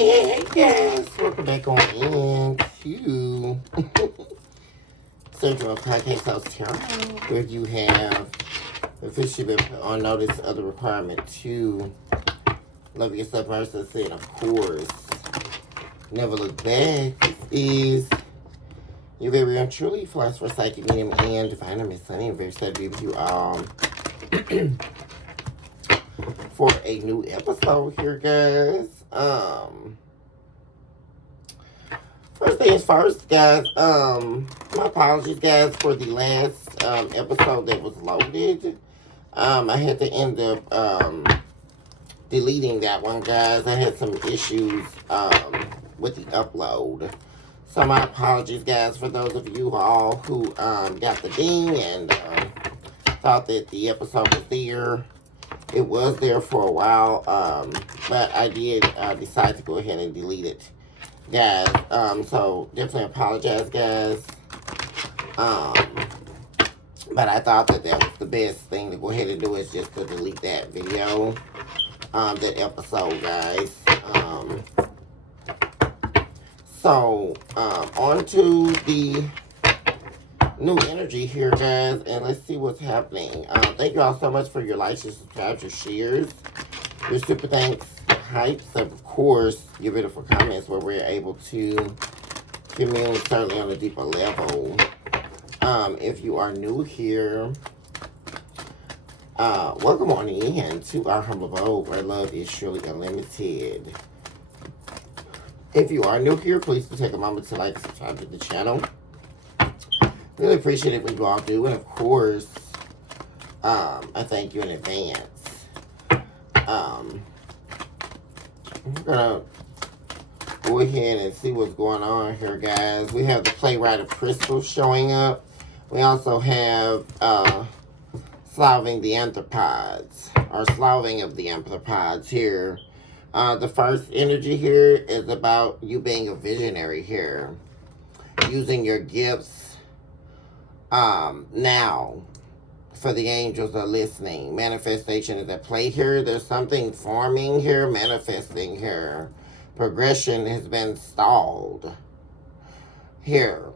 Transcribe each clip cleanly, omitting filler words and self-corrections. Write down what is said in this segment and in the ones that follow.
Hey guys, welcome back on into Central Podcast House Channel, where you have officially been put on notice of the requirement to love yourself first and of course, never look back. This is your very own truly philosopher, psychic medium, and diviner Miss Sunny. I'm very excited to be with you all for a new episode here, guys. First things first, guys. My apologies, guys, for the last episode that was loaded. I had to end up deleting that one, guys. I had some issues with the upload. So my apologies, guys, for those of you all who got the ding and thought that the episode was there. It was there for a while, but I did decide to go ahead and delete it, guys. So definitely apologize, guys. But I thought that that was the best thing to go ahead and do, is just to delete that video, that episode, guys. So on to the new energy here, guys, and let's see what's happening. Thank you all so much for your likes, your subscribes, your shares, your super thanks, hypes, of course, your beautiful comments where we're able to commune certainly on a deeper level. If you are new here, welcome on in to our humble abode where love is surely unlimited. If you are new here, please do take a moment to like and subscribe to the channel. Really appreciate it when you all do, and of course, I thank you in advance. We're gonna go ahead and see what's going on here, guys. We have the playwright of crystals showing up. We also have Solving the Anthropods, or Solving of the Anthropods here. The first energy here is about you being a visionary here, using your gifts. Now, for the angels are listening, manifestation is at play here. There's something forming here, manifesting here. Progression has been stalled here.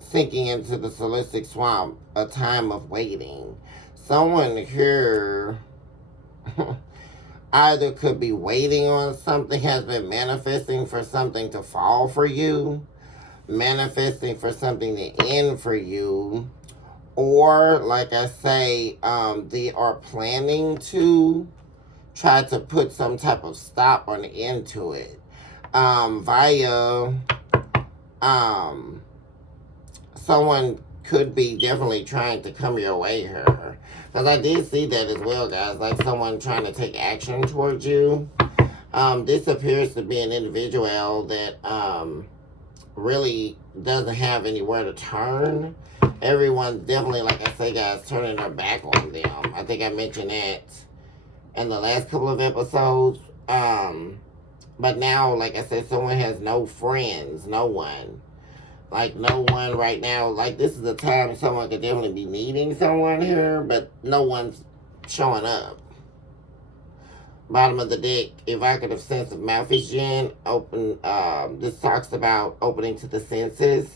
Sinking into the Celestic Swamp, a time of waiting. Someone here either could be waiting on something, has been manifesting for something to fall for you, manifesting for something to end for you, or like I say, they are planning to try to put some type of stop or an end to it via someone could be definitely trying to come your way here, because I did see that as well, guys, like someone trying to take action towards you. This appears to be an individual that really doesn't have anywhere to turn. Everyone's definitely, like I say, guys, turning their back on them. I think I mentioned that in the last couple of episodes. But now, like I said, someone has no friends, no one. Like, no one right now. Like, this is the time someone could definitely be needing someone here, but no one's showing up. Bottom of the deck, evocative sense of malvision. Open. This talks about opening to the senses,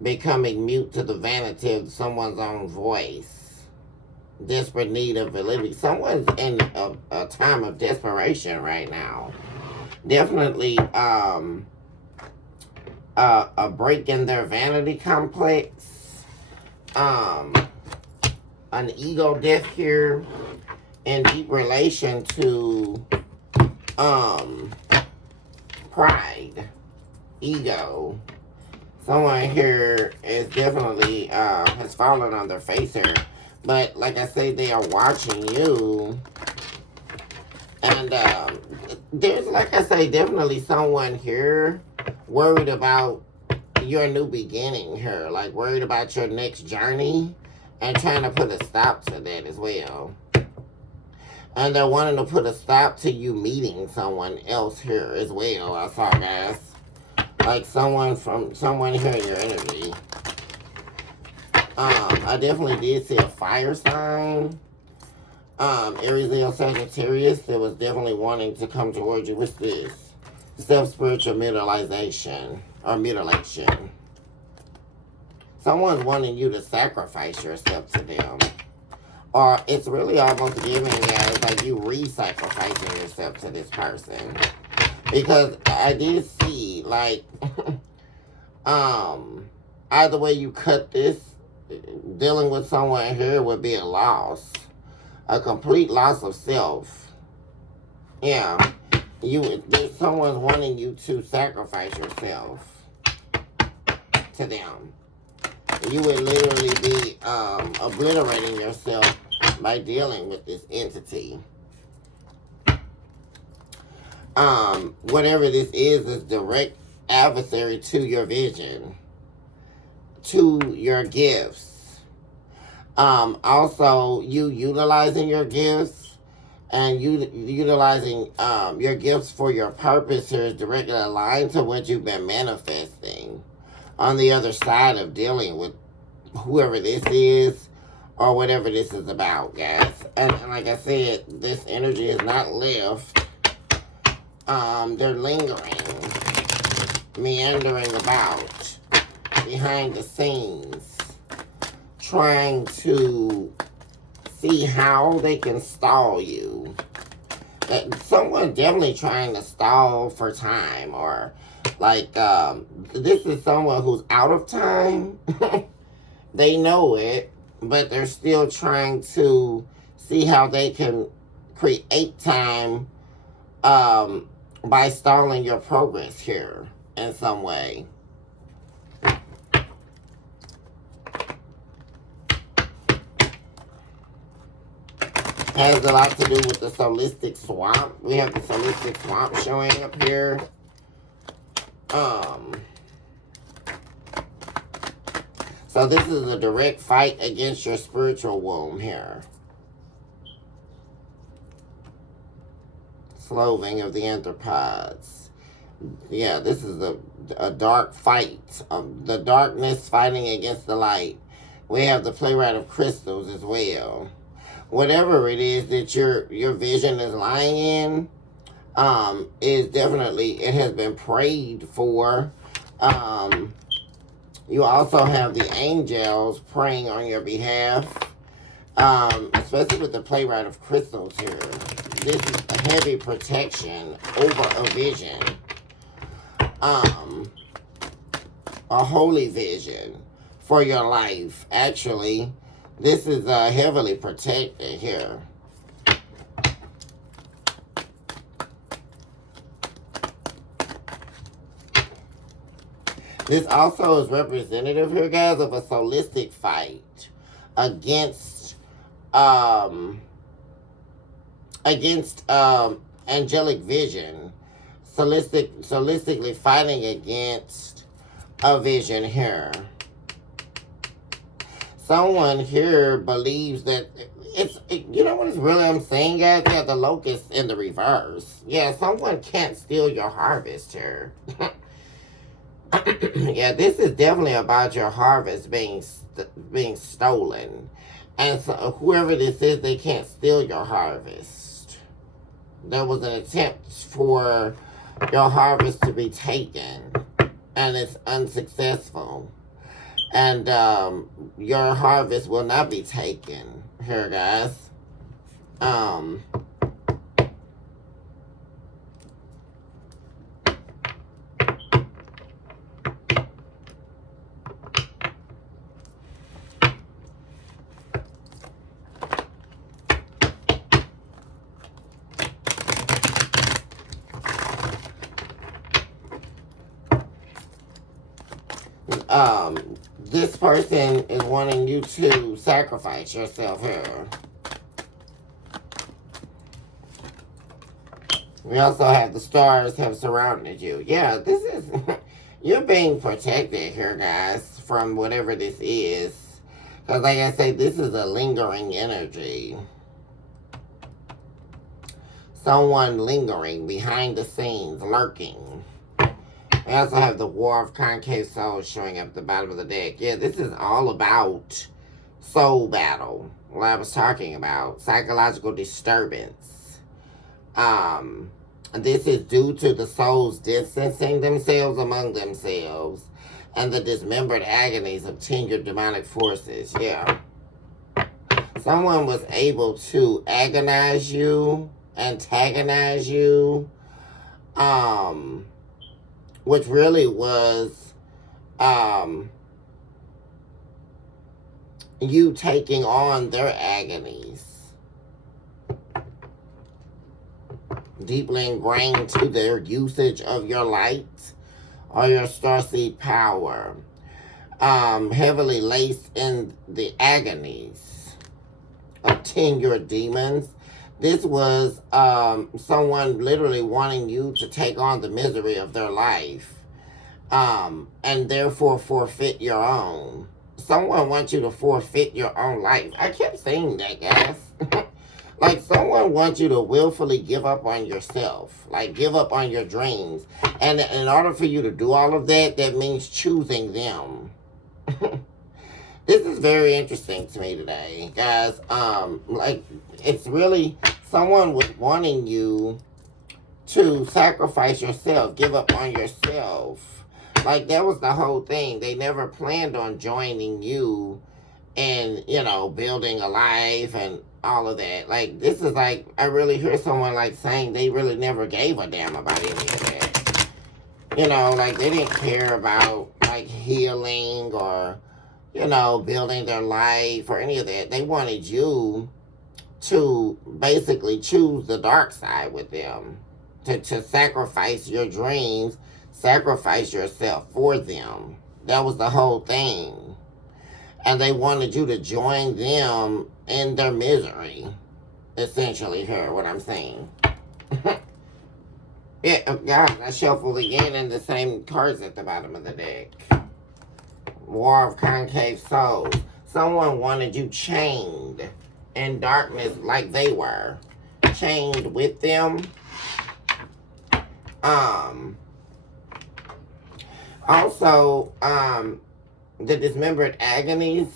becoming mute to the vanity of someone's own voice. Desperate need of validity. Someone's in a time of desperation right now. Definitely a break in their vanity complex. An ego death here. In deep relation to pride, ego. Someone here is definitely has fallen on their face here, but like I say, they are watching you, and there's, like I say, definitely someone here worried about your new beginning here, like worried about your next journey and trying to put a stop to that as well. And they're wanting to put a stop to you meeting someone else here as well. I saw, guys. Like someone here in your energy. I definitely did see a fire sign. Aries, Leo, Sagittarius that was definitely wanting to come towards you. What's this? Self-spiritual mutilation or mutilation. Someone's wanting you to sacrifice yourself to them. Or it's really almost giving, guys, like you re-sacrificing yourself to this person. Because I did see, like, either way you cut this, dealing with someone here would be a loss. A complete loss of self. Yeah. Someone's wanting you to sacrifice yourself to them. You would literally be obliterating yourself by dealing with this entity. Whatever this is direct adversary to your vision, to your gifts. Also, you utilizing your gifts and you utilizing your gifts for your purpose here is directly aligned to what you've been manifesting on the other side of dealing with whoever this is or whatever this is about, guys. And like I said, this energy is not left. They're lingering, meandering about behind the scenes, trying to see how they can stall you. Someone definitely trying to stall for time, or like this is someone who's out of time. They know it, but they're still trying to see how they can create time by stalling your progress here in some way. Has a lot to do with the Solistic Swamp. We have the Solistic Swamp showing up here. So this is a direct fight against your spiritual womb here. Slothing of the anthropods. Yeah, this is a dark fight. The darkness fighting against the light. We have the playwright of crystals as well. Whatever it is that your vision is lying in, is definitely, it has been prayed for. You also have the angels praying on your behalf, especially with the playwright of crystals here. This is a heavy protection over a vision, a holy vision for your life. Actually, this is heavily protected here. This also is representative here, guys, of a solistic fight against angelic vision. Solistically fighting against a vision here. Someone here believes that you know what is really I'm saying, guys? Yeah, the locust in the reverse. Yeah, someone can't steal your harvest here. Yeah, this is definitely about your harvest being stolen. And so whoever this is, they can't steal your harvest. There was an attempt for your harvest to be taken, and it's unsuccessful. And your harvest will not be taken here, guys. This person is wanting you to sacrifice yourself here. We also have the stars have surrounded you. Yeah, this is... You're being protected here, guys, from whatever this is. Because like I say, this is a lingering energy. Someone lingering behind the scenes, lurking. We also have the War of Concave Souls showing up at the bottom of the deck. Yeah, this is all about soul battle. What I was talking about. Psychological disturbance. This is due to the souls distancing themselves among themselves and the dismembered agonies of tenured demonic forces. Yeah. Someone was able to agonize you, antagonize you, which really was you taking on their agonies. Deeply ingrained to their usage of your light or your starseed power. Heavily laced in the agonies of tenured demons. This was someone literally wanting you to take on the misery of their life, and therefore forfeit your own. Someone wants you to forfeit your own life. I kept saying that, guys. Like, someone wants you to willfully give up on yourself. Like, give up on your dreams. And in order for you to do all of that, that means choosing them. This is very interesting to me today, guys. Like, it's really someone was wanting you to sacrifice yourself, give up on yourself. Like, that was the whole thing. They never planned on joining you and, you know, building a life and all of that. Like, this is like, I really hear someone like saying they really never gave a damn about any of that. You know, like, they didn't care about, like, healing or, you know, building their life or any of that. They wanted you to basically choose the dark side with them. To sacrifice your dreams, sacrifice yourself for them. That was the whole thing. And they wanted you to join them in their misery. Essentially, hear what I'm saying. Yeah, God, I shuffled again and the same cards at the bottom of the deck. War of Concave Souls. Someone wanted you chained in darkness like they were. Chained with them. Also, the dismembered agonies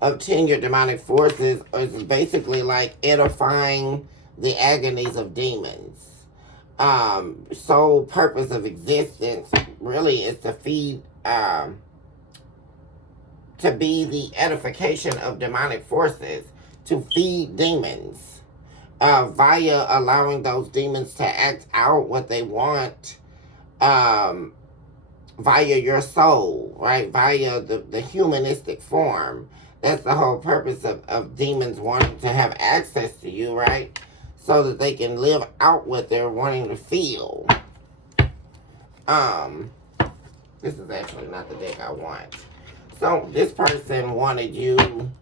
of tenured demonic forces is basically like edifying the agonies of demons. Sole purpose of existence really is to feed, to be the edification of demonic forces, to feed demons, via allowing those demons to act out what they want, via your soul, right? Via the humanistic form. That's the whole purpose of demons wanting to have access to you, right? So that they can live out what they're wanting to feel. This is actually not the deck I want. So this person wanted you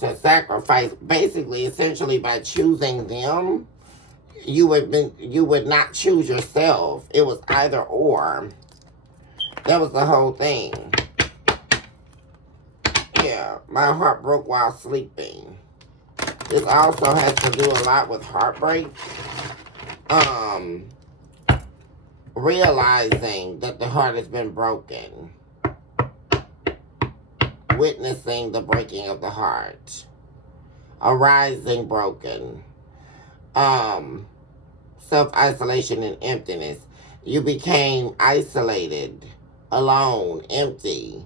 to sacrifice, basically, essentially by choosing them, you would not choose yourself. It was either or. That was the whole thing. Yeah, my heart broke while sleeping. This also has to do a lot with heartbreak. Realizing that the heart has been broken. Witnessing the breaking of the heart. Arising broken. Self-isolation and emptiness. You became isolated, alone, empty,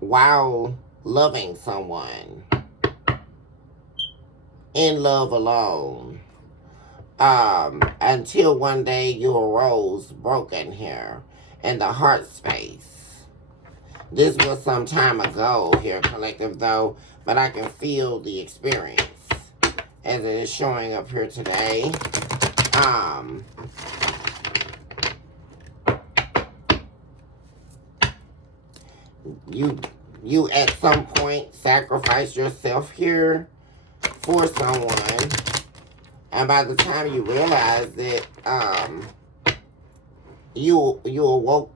while loving someone. In love alone. Until one day you arose broken here in the heart space. This was some time ago here, collective, though, but I can feel the experience as it is showing up here today. You at some point sacrifice yourself here for someone, and by the time you realize that you awoke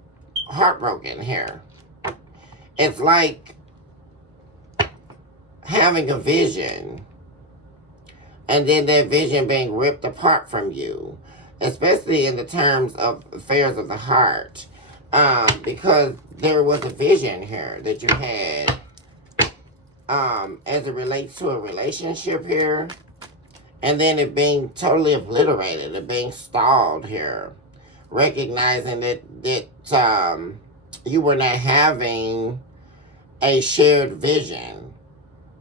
heartbroken here. It's like having a vision and then that vision being ripped apart from you, especially in the terms of affairs of the heart, because there was a vision here that you had as it relates to a relationship here, and then it being totally obliterated, it being stalled here, recognizing that you were not having a shared vision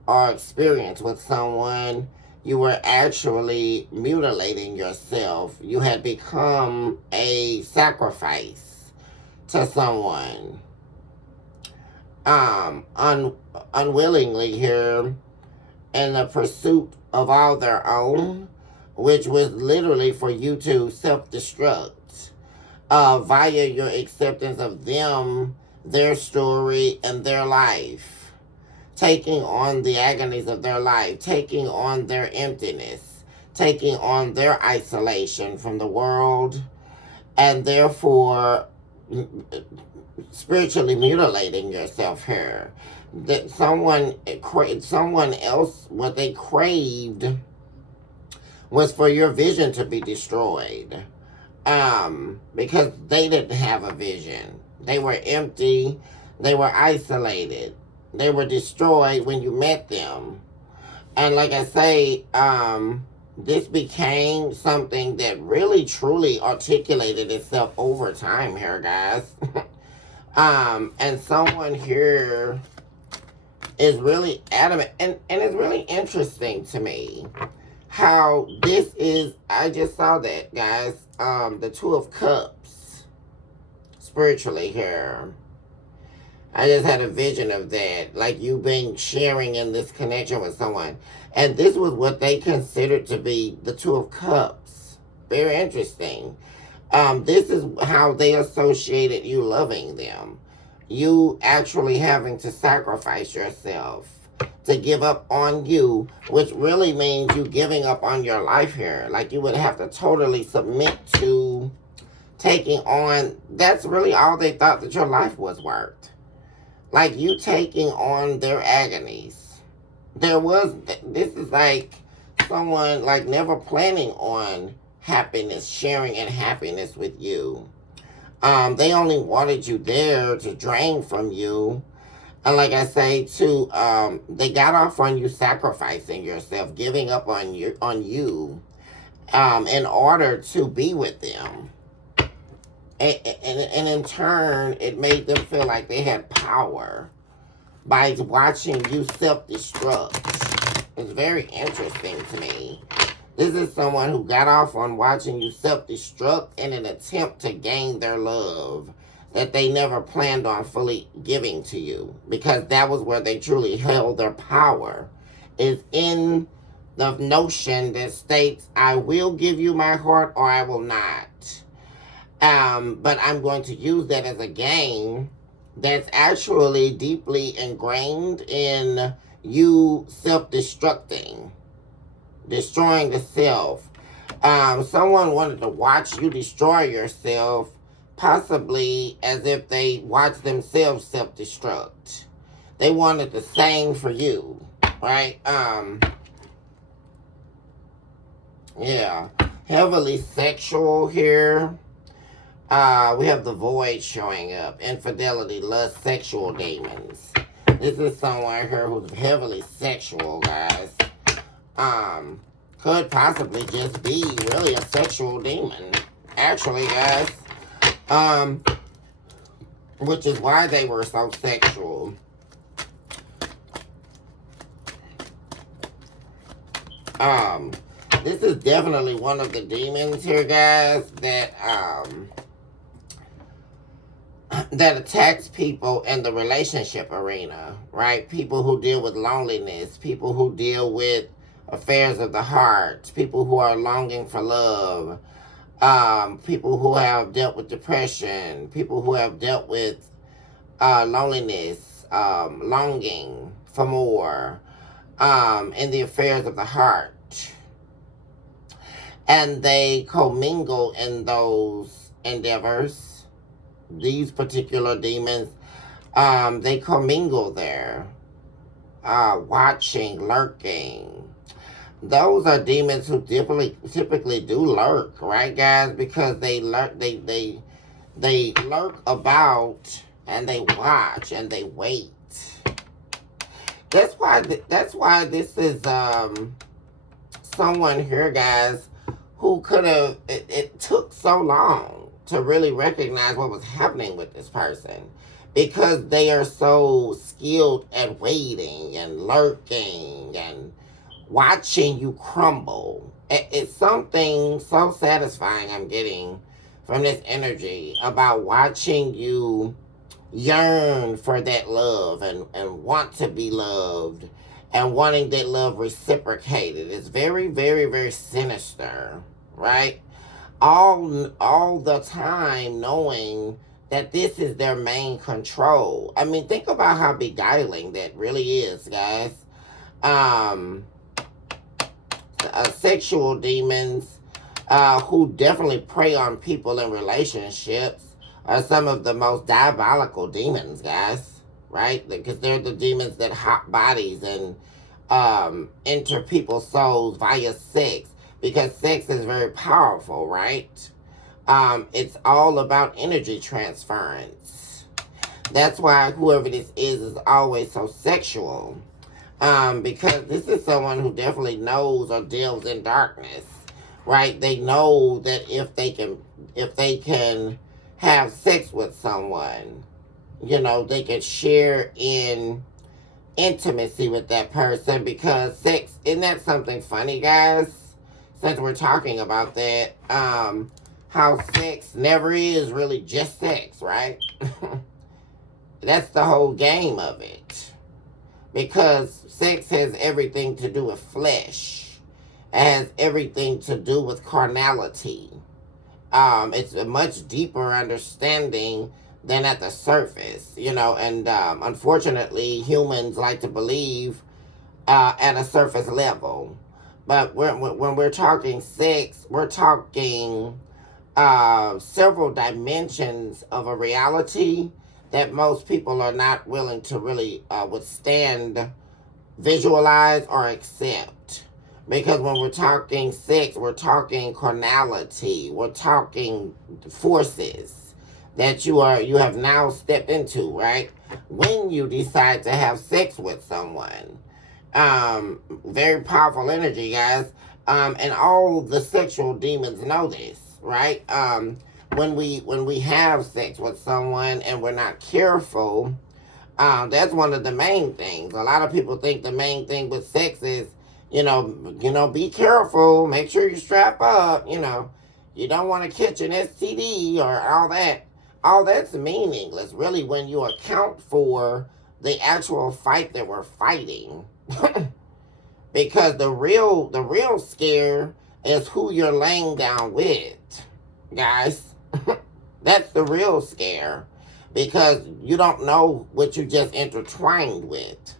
or experience with someone. You were actually mutilating yourself. You had become a sacrifice to someone, unwillingly here, in the pursuit of all their own, which was literally for you to self-destruct via your acceptance of them, their story, and their life, taking on the agonies of their life, taking on their emptiness, taking on their isolation from the world, and therefore spiritually mutilating yourself here. That someone else, what they craved was for your vision to be destroyed, because they didn't have a vision. They were empty, they were isolated, they were destroyed when you met them. And like I say, this became something that really truly articulated itself over time here, guys. And someone here is really adamant, and it's really interesting to me how this is, I just saw that, guys, the Two of Cups, spiritually here. I just had a vision of that, like you being sharing in this connection with someone. And this was what they considered to be the Two of Cups. Very interesting. This is how they associated you loving them. You actually having to sacrifice yourself to give up on you, which really means you giving up on your life here. Like you would have to totally submit to taking on, that's really all they thought that your life was worth. Like you taking on their agonies. This is like someone like never planning on happiness, sharing in happiness with you. They only wanted you there to drain from you. And like I say too, they got off on you sacrificing yourself, giving up on you, in order to be with them. And in turn, it made them feel like they had power by watching you self-destruct. It's very interesting to me. This is someone who got off on watching you self-destruct in an attempt to gain their love that they never planned on fully giving to you, because that was where they truly held their power, is in the notion that states, I will give you my heart or I will not. But I'm going to use that as a game that's actually deeply ingrained in you self-destructing, destroying the self. Someone wanted to watch you destroy yourself, possibly as if they watched themselves self-destruct. They wanted the same for you, right? Yeah. Heavily sexual here. We have the void showing up. Infidelity, lust, sexual demons. This is someone here who's heavily sexual, guys. Could possibly just be really a sexual demon. Actually, guys. Which is why they were so sexual. This is definitely one of the demons here, guys, that attacks people in the relationship arena, right? People who deal with loneliness, people who deal with affairs of the heart, people who are longing for love, people who have dealt with depression, people who have dealt with loneliness, longing for more, in the affairs of the heart. And they commingle in those endeavors. These particular demons, they commingle there, watching, lurking. Those are demons who typically do lurk, right, guys? Because they lurk, they lurk about, and they watch and they wait. That's why this is someone here, guys, who could have, it took so long to really recognize what was happening with this person because they are so skilled at waiting and lurking and watching you crumble. It's something so satisfying I'm getting from this energy about watching you yearn for that love and want to be loved and wanting that love reciprocated. It's very, very, very sinister, right? All the time knowing that this is their main control. I mean, think about how beguiling that really is, guys. Um, Sexual demons who definitely prey on people in relationships are some of the most diabolical demons, guys, right? Because they're the demons that hot bodies and enter people's souls via sex, because sex is very powerful, right? It's all about energy transference. That's why whoever this is always so sexual. Because this is someone who definitely knows or deals in darkness, right? They know that if they can have sex with someone, you know, they can share in intimacy with that person, because sex, isn't that something funny, guys? Since we're talking about that, how sex never is really just sex, right? That's the whole game of it. Because sex has everything to do with flesh. It has everything to do with carnality. It's a much deeper understanding than at the surface, you know, and unfortunately, humans like to believe at a surface level. But when we're talking sex, we're talking several dimensions of a reality that most people are not willing to really withstand, visualize, or accept. Because when we're talking sex, we're talking carnality, we're talking forces that you have now stepped into, right? When you decide to have sex with someone. Very powerful energy, guys. And all the sexual demons know this, right? When we have sex with someone and we're not careful, that's one of the main things. A lot of people think the main thing with sex is, you know, be careful, make sure you strap up, you know, you don't want to catch an STD or all that. All that's meaningless, really, when you account for the actual fight that we're fighting. Because the real scare is who you're laying down with, guys. That's the real scare, because you don't know what you just intertwined with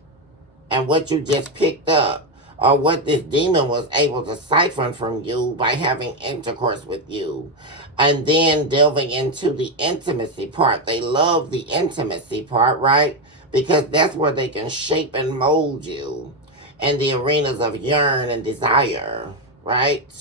and what you just picked up, or what this demon was able to siphon from you by having intercourse with you. And then delving into the intimacy part. They love the intimacy part, right? Because that's where they can shape and mold you in the arenas of yearn and desire, right?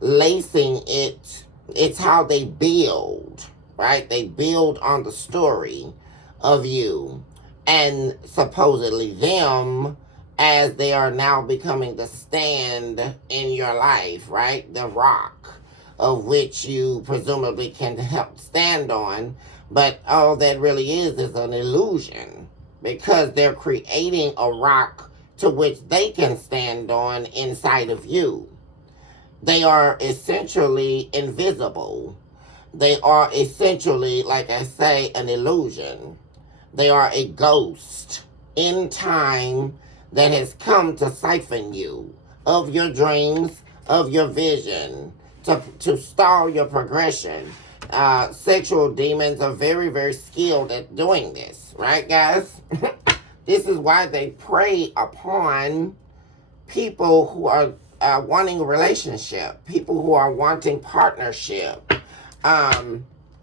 Lacing it, it's how they build, right? They build on the story of you and supposedly them, as they are now becoming the stand in your life, right? The rock of which you presumably can help stand on. But all that really is an illusion, because they're creating a rock to which they can stand on inside of you. They are essentially invisible. They are essentially, like I say, an illusion. They are a ghost in time that has come to siphon you of your dreams, of your vision, to stall your progression. Sexual demons are very, very skilled at doing this, right, guys? This is why they prey upon people who are wanting a relationship, people who are wanting partnership.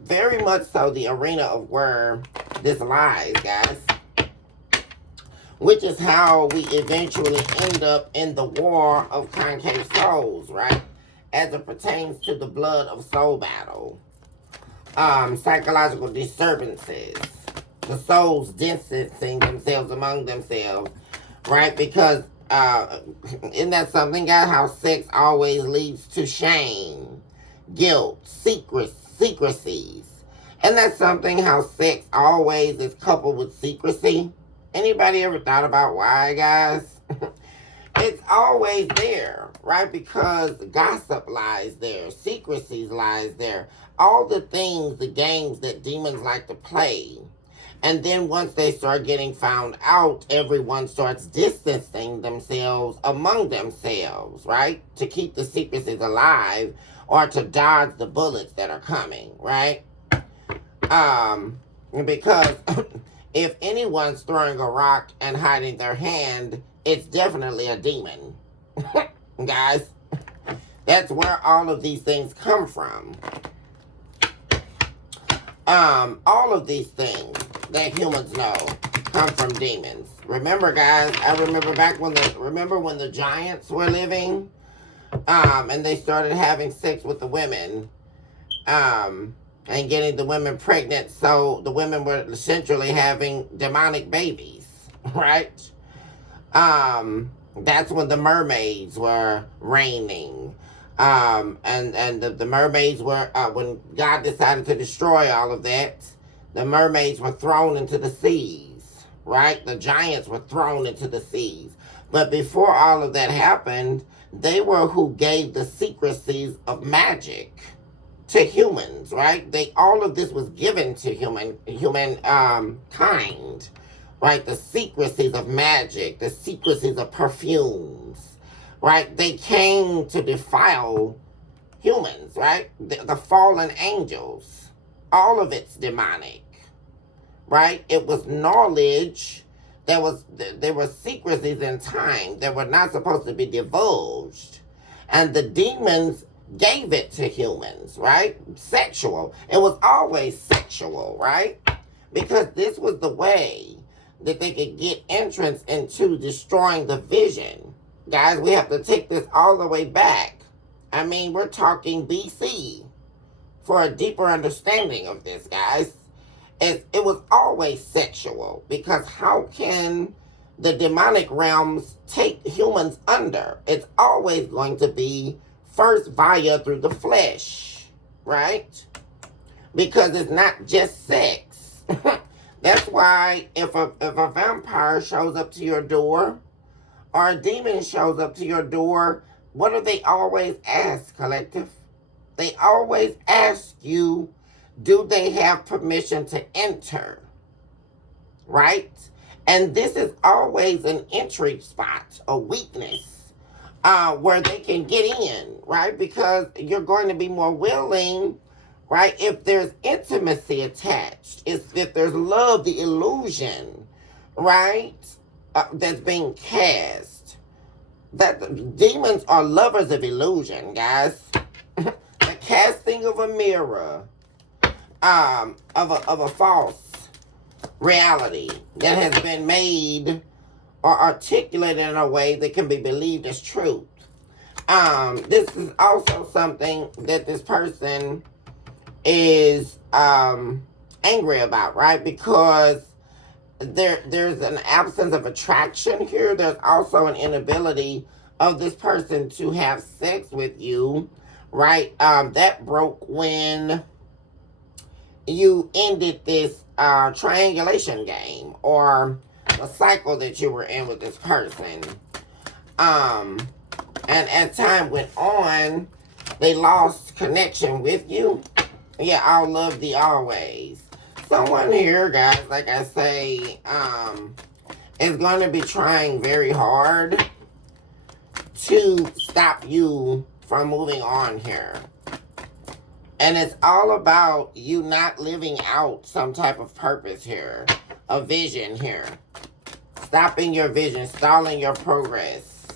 Very much so the arena of where this lies, guys. Which is how we eventually end up in the war of concave souls, right? As it pertains to the blood of soul battle. Psychological disturbances. The souls distancing themselves among themselves, right? Because Uh, isn't that something, guys? How sex always leads to shame, guilt, secrecies. And that's something how sex always is coupled with secrecy. Anybody ever thought about why, guys? It's always there, right? Because gossip lies there, secrecies lies there, all the things, the games that demons like to play. And then once they start getting found out, everyone starts distancing themselves among themselves, right? To keep the secrecies alive or to dodge the bullets that are coming, right? Because if anyone's throwing a rock and hiding their hand, it's definitely a demon. Guys, that's where all of these things come from. All of these things that humans know come from demons. Remember, guys, I remember back when the giants were living, and they started having sex with the women, and getting the women pregnant, so the women were essentially having demonic babies, right? That's when the mermaids were reigning. And the mermaids were, when God decided to destroy all of that, the mermaids were thrown into the seas, right? The giants were thrown into the seas. But before all of that happened, they were who gave the secrecies of magic to humans, right? All of this was given to human kind, right? The secrecies of magic, the secrecies of perfumes, right? They came to defile humans, right? The fallen angels, all of it's demonic, right? It was knowledge. There were secrecies in time that were not supposed to be divulged, and the demons gave it to humans, right? Sexual. It was always sexual, right? Because this was the way that they could get entrance into destroying the vision. Guys, we have to take this all the way back. I mean, we're talking BC for a deeper understanding of this, guys. It was always sexual, because how can the demonic realms take humans under? It's always going to be first via through the flesh, right? Because it's not just sex. That's why if a vampire shows up to your door or a demon shows up to your door, what do they always ask, collective? They always ask you, do they have permission to enter? Right? And this is always an entry spot, a weakness, where they can get in, right? Because you're going to be more willing, right? If there's intimacy attached, if there's love, the illusion, right? That's being cast. That demons are lovers of illusion, guys. The casting of a mirror, of a false reality that has been made or articulated in a way that can be believed as truth. This is also something that this person is angry about, right? Because there's an absence of attraction here. There's also an inability of this person to have sex with you, right? That broke when you ended this triangulation game or the cycle that you were in with this person. And as time went on, they lost connection with you. Yeah, I'll love thee always. Someone here, guys, like I say, is going to be trying very hard to stop you from moving on here. And it's all about you not living out some type of purpose here, a vision here. Stopping your vision, stalling your progress.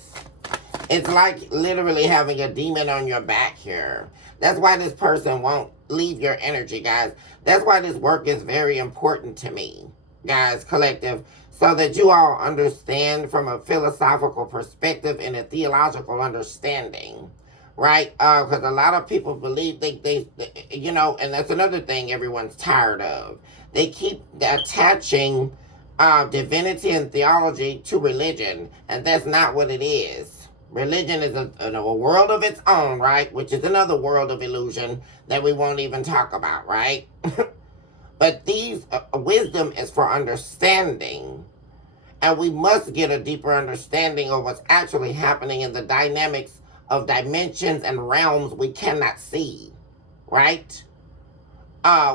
It's like literally having a demon on your back here. That's why this person won't leave your energy, guys. That's why this work is very important to me, guys, collective, so that you all understand from a philosophical perspective and a theological understanding. Right? Because a lot of people believe they, and that's another thing everyone's tired of. They keep attaching divinity and theology to religion, and that's not what it is. Religion is a world of its own, right? Which is another world of illusion that we won't even talk about, right? But these wisdom is for understanding, and we must get a deeper understanding of what's actually happening in the dynamics of dimensions and realms we cannot see, right?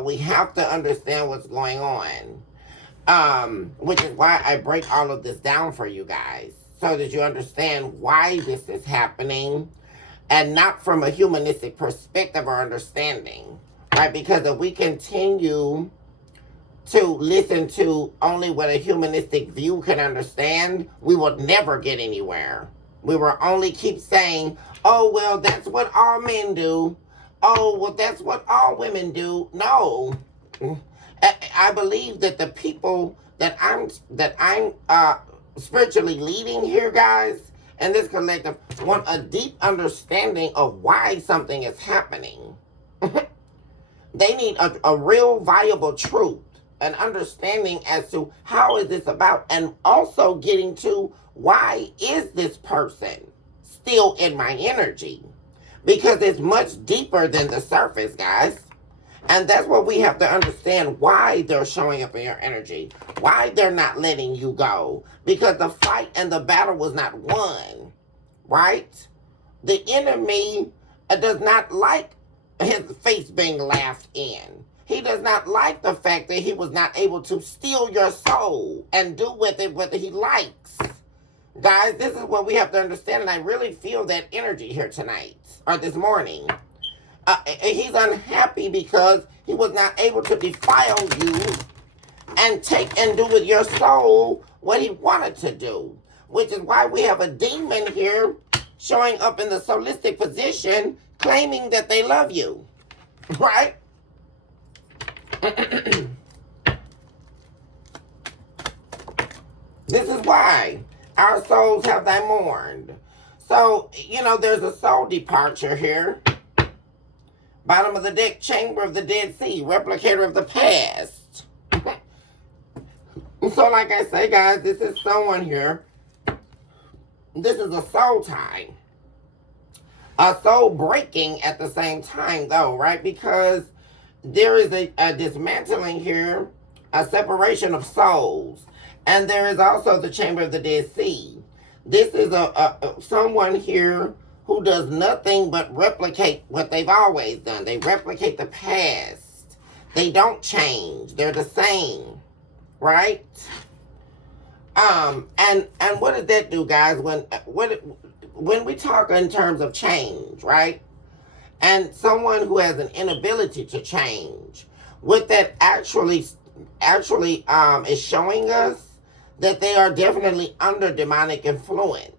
We have to understand what's going on, which is why I break all of this down for you guys, so that you understand why this is happening, and not from a humanistic perspective or understanding, right? Because if we continue to listen to only what a humanistic view can understand, we will never get anywhere. We will only keep saying, oh, well, that's what all men do. Oh, well, that's what all women do. No. I believe that the people that I'm spiritually leading here, guys, and this collective, want a deep understanding of why something is happening. They need a real viable truth, an understanding as to how is this about, and also getting to why is this person still in my energy, because it's much deeper than the surface, guys. And that's what we have to understand, why they're showing up in your energy, why they're not letting you go, because the fight and the battle was not won, right? The enemy does not like his face being laughed in. He does not like the fact that he was not able to steal your soul and do with it what he likes. Guys, this is what we have to understand, and I really feel that energy here tonight, or this morning. He's unhappy because he was not able to defile you and take and do with your soul what he wanted to do. Which is why we have a demon here showing up in the solistic position claiming that they love you. Right? This is why our souls have they mourned. So, there's a soul departure here. Bottom of the deck, chamber of the Dead Sea, replicator of the past. So like I say, guys, this is someone here. This is a soul tie. A soul breaking at the same time, though, right? Because there is a dismantling here, a separation of souls. And there is also the chamber of the Dead Sea. This is someone here who does nothing but replicate what they've always done. They replicate the past. They don't change. They're the same, right? And what does that do, guys? When we talk in terms of change, right? And someone who has an inability to change, what that actually is showing us that they are definitely under demonic influence.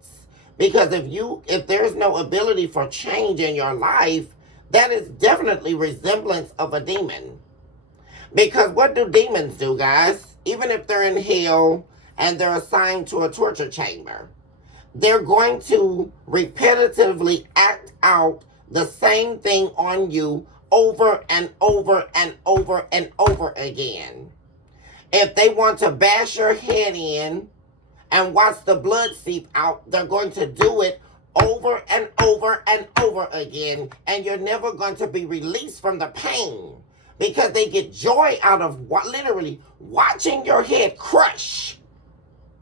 Because if there's no ability for change in your life, that is definitely resemblance of a demon. Because what do demons do, guys? Even if they're in hell and they're assigned to a torture chamber, they're going to repetitively act out the same thing on you over and over and over and over again. If they want to bash your head in and watch the blood seep out, they're going to do it over and over and over again, and you're never going to be released from the pain, because they get joy out of literally watching your head crush.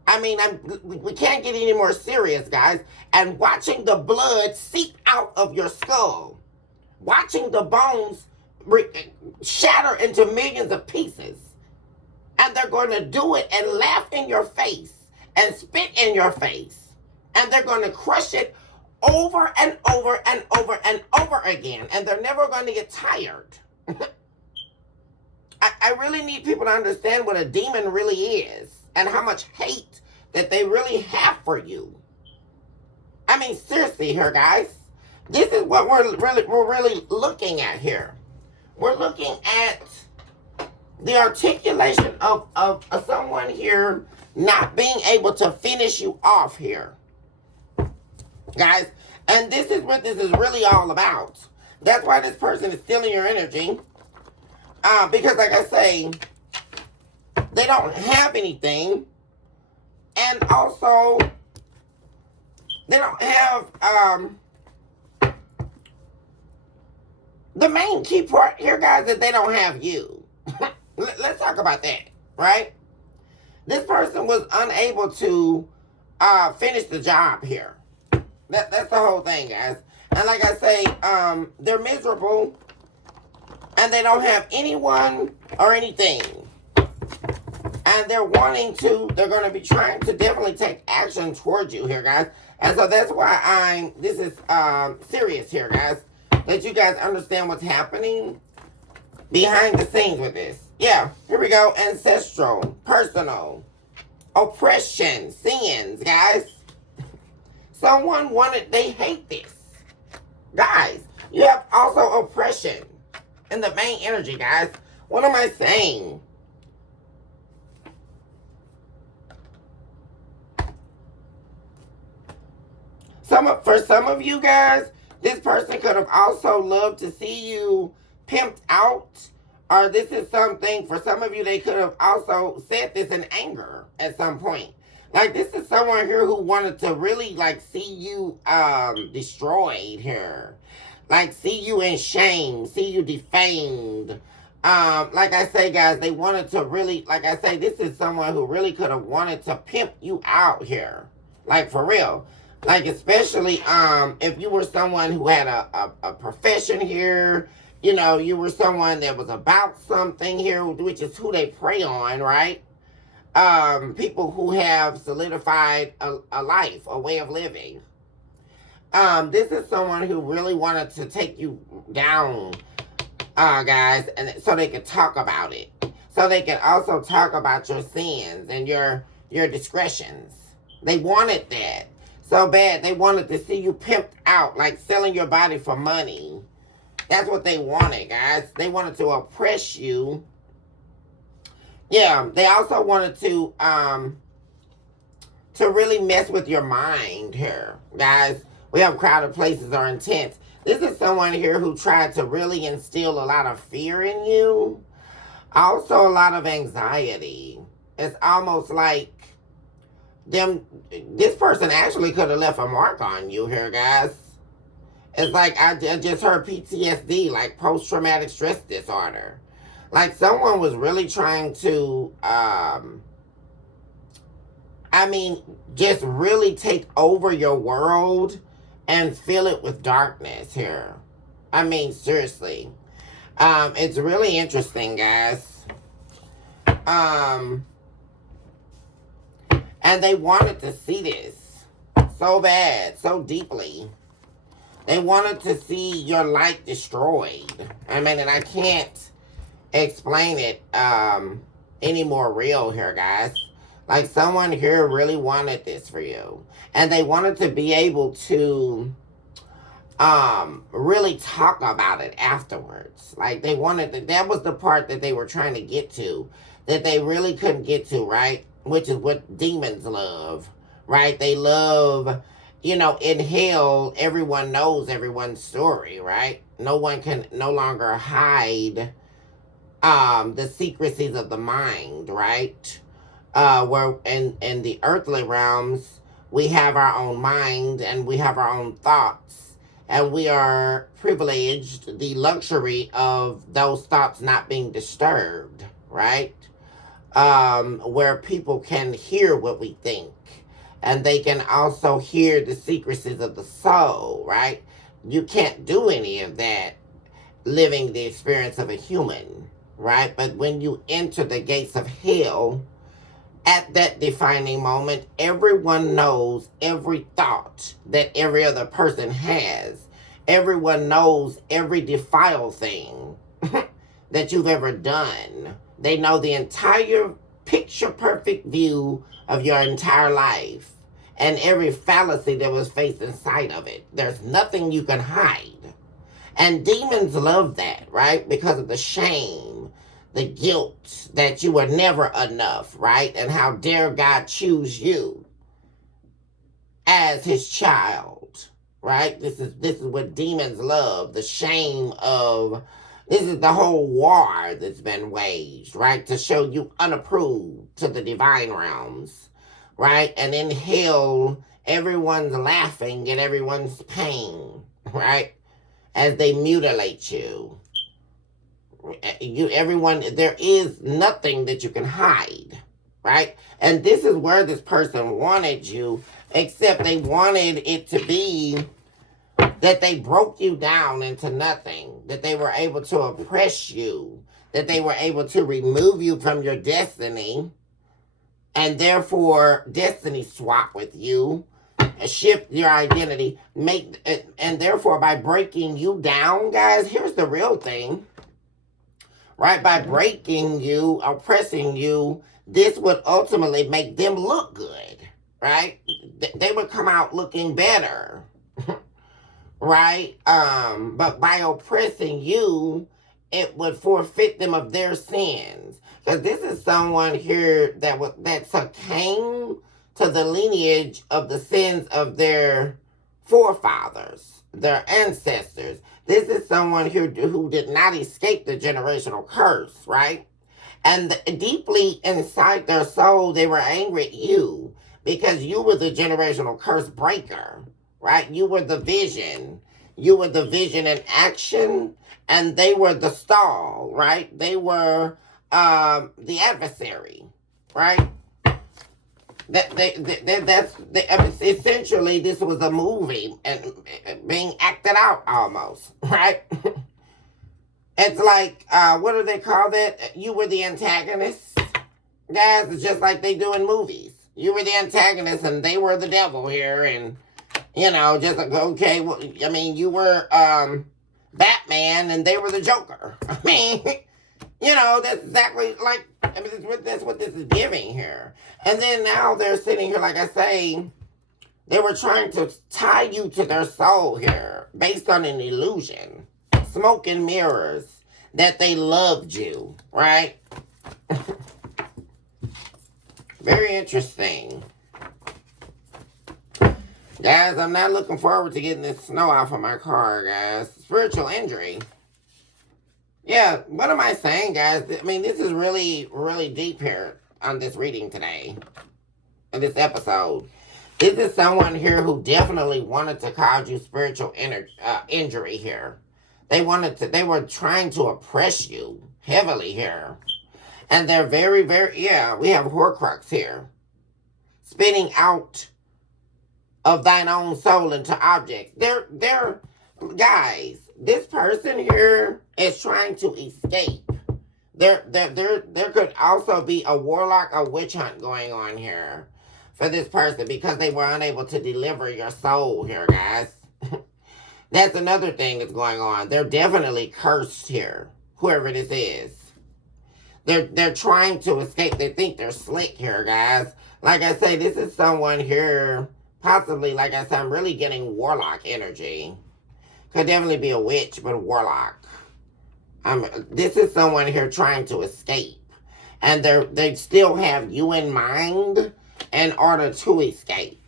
I mean, we can't get any more serious, guys. And watching the blood seep out of your skull, watching the bones shatter into millions of pieces, and they're going to do it and laugh in your face and spit in your face. And they're going to crush it over and over and over and over again. And they're never going to get tired. I really need people to understand what a demon really is. And how much hate that they really have for you. I mean, seriously here, guys. This is what we're really looking at here. We're looking at the articulation of someone here not being able to finish you off here, guys. And this is what this is really all about. That's why this person is stealing your energy. Because like I say, they don't have anything, and also they don't have the main key part here, guys, that they don't have you. Let's talk about that, right? This person was unable to finish the job here. That's the whole thing, guys. And like I say, they're miserable, and they don't have anyone or anything. And they're going to be trying to definitely take action towards you here, guys. And so that's why this is serious here, guys. That you guys understand what's happening behind the scenes with this. Yeah, here we go. Ancestral, personal, oppression, sins, guys. They hate this. Guys, you have also oppression in the main energy, guys. What am I saying? For some of you guys, this person could have also loved to see you pimped out. Or this is something, for some of you, they could have also said this in anger at some point. Like, this is someone here who wanted to really, like, see you destroyed here. Like, see you in shame, see you defamed. Like I say, guys, they wanted to really, like I say, this is someone who really could have wanted to pimp you out here. Like, for real. Like, especially if you were someone who had a profession here, you know, you were someone that was about something here, which is who they prey on, right? People who have solidified a life, a way of living. This is someone who really wanted to take you down, guys, and so they could talk about it. So they can also talk about your sins and your discretions. They wanted that so bad. They wanted to see you pimped out, like selling your body for money. That's what they wanted, guys. They wanted to oppress you. Yeah, they also wanted to really mess with your mind here, guys. We have crowded places are intense. This is someone here who tried to really instill a lot of fear in you. Also a lot of anxiety. It's almost like this person actually could have left a mark on you here, guys. It's like I just heard PTSD, like post-traumatic stress disorder. Like someone was really trying to, just really take over your world and fill it with darkness here. I mean, seriously. It's really interesting, guys. And they wanted to see this so bad, so deeply. They wanted to see your light destroyed. I mean, and I can't explain it any more real here, guys. Like someone here really wanted this for you. And they wanted to be able to really talk about it afterwards. Like they wanted that was the part that they were trying to get to, that they really couldn't get to, right? Which is what demons love, right? They love, in hell, everyone knows everyone's story, right? No one can no longer hide the secrecies of the mind, right? Where in the earthly realms, we have our own mind and we have our own thoughts, and we are privileged the luxury of those thoughts not being disturbed, right? Where people can hear what we think, and they can also hear the secrecies of the soul, right? You can't do any of that living the experience of a human, right? But when you enter the gates of hell, at that defining moment, everyone knows every thought that every other person has. Everyone knows every defiled thing that you've ever done. They know the entire picture-perfect view of your entire life and every fallacy that was faced inside of it. There's nothing you can hide. And demons love that, right? Because of the shame, the guilt that you were never enough, right? And how dare God choose you as his child, right? This is what demons love, the shame of, This is the whole war that's been waged, right? To show you unapproved to the divine realms, right? And in hell, everyone's laughing at everyone's pain, right? As they mutilate you. Everyone, there is nothing that you can hide, right? And this is where this person wanted you, except they wanted it to be that they broke you down into nothing, that they were able to oppress you, that they were able to remove you from your destiny, and therefore destiny swap with you, shift your identity, and therefore by breaking you down, guys, here's the real thing, right? By breaking you, oppressing you, this would ultimately make them look good, right? They would come out looking better, right? But by oppressing you, it would forfeit them of their sins. Because this is someone here that succumbed to the lineage of the sins of their forefathers, their ancestors. This is someone here who did not escape the generational curse, right? And deeply inside their soul, they were angry at you because you were the generational curse breaker, right? You were the vision. You were the vision in action, and they were the stall, right? They were the adversary, right? Essentially, this was a movie and being acted out almost, right? It's like, what do they call that? You were the antagonist. Guys, it's just like they do in movies. You were the antagonist and they were the devil here. And, just like, okay, well, I mean, you were Batman and they were the Joker. I mean, that's exactly like, that's what this is giving here. And then now they're sitting here, like I say, they were trying to tie you to their soul here based on an illusion. Smoke and mirrors that they loved you, right? Very interesting. Guys, I'm not looking forward to getting this snow off of my car, guys. Spiritual injury. Yeah, what am I saying, guys? I mean, this is really, really deep here on this reading today. In this episode. This is someone here who definitely wanted to cause you spiritual injury here. They were trying to oppress you heavily here. And they're very, very, we have Horcrux here. Spinning out of thine own soul into objects. They're, guys, this person here is trying to escape. There could also be a warlock, a witch hunt going on here for this person because they were unable to deliver your soul here, guys. That's another thing that's going on. They're definitely cursed here, whoever this is. They're trying to escape. They think they're slick here, guys. Like I say, this is someone here, possibly, like I said, I'm really getting warlock energy. Could definitely be a witch, but a warlock. This is someone here trying to escape. And they still have you in mind in order to escape,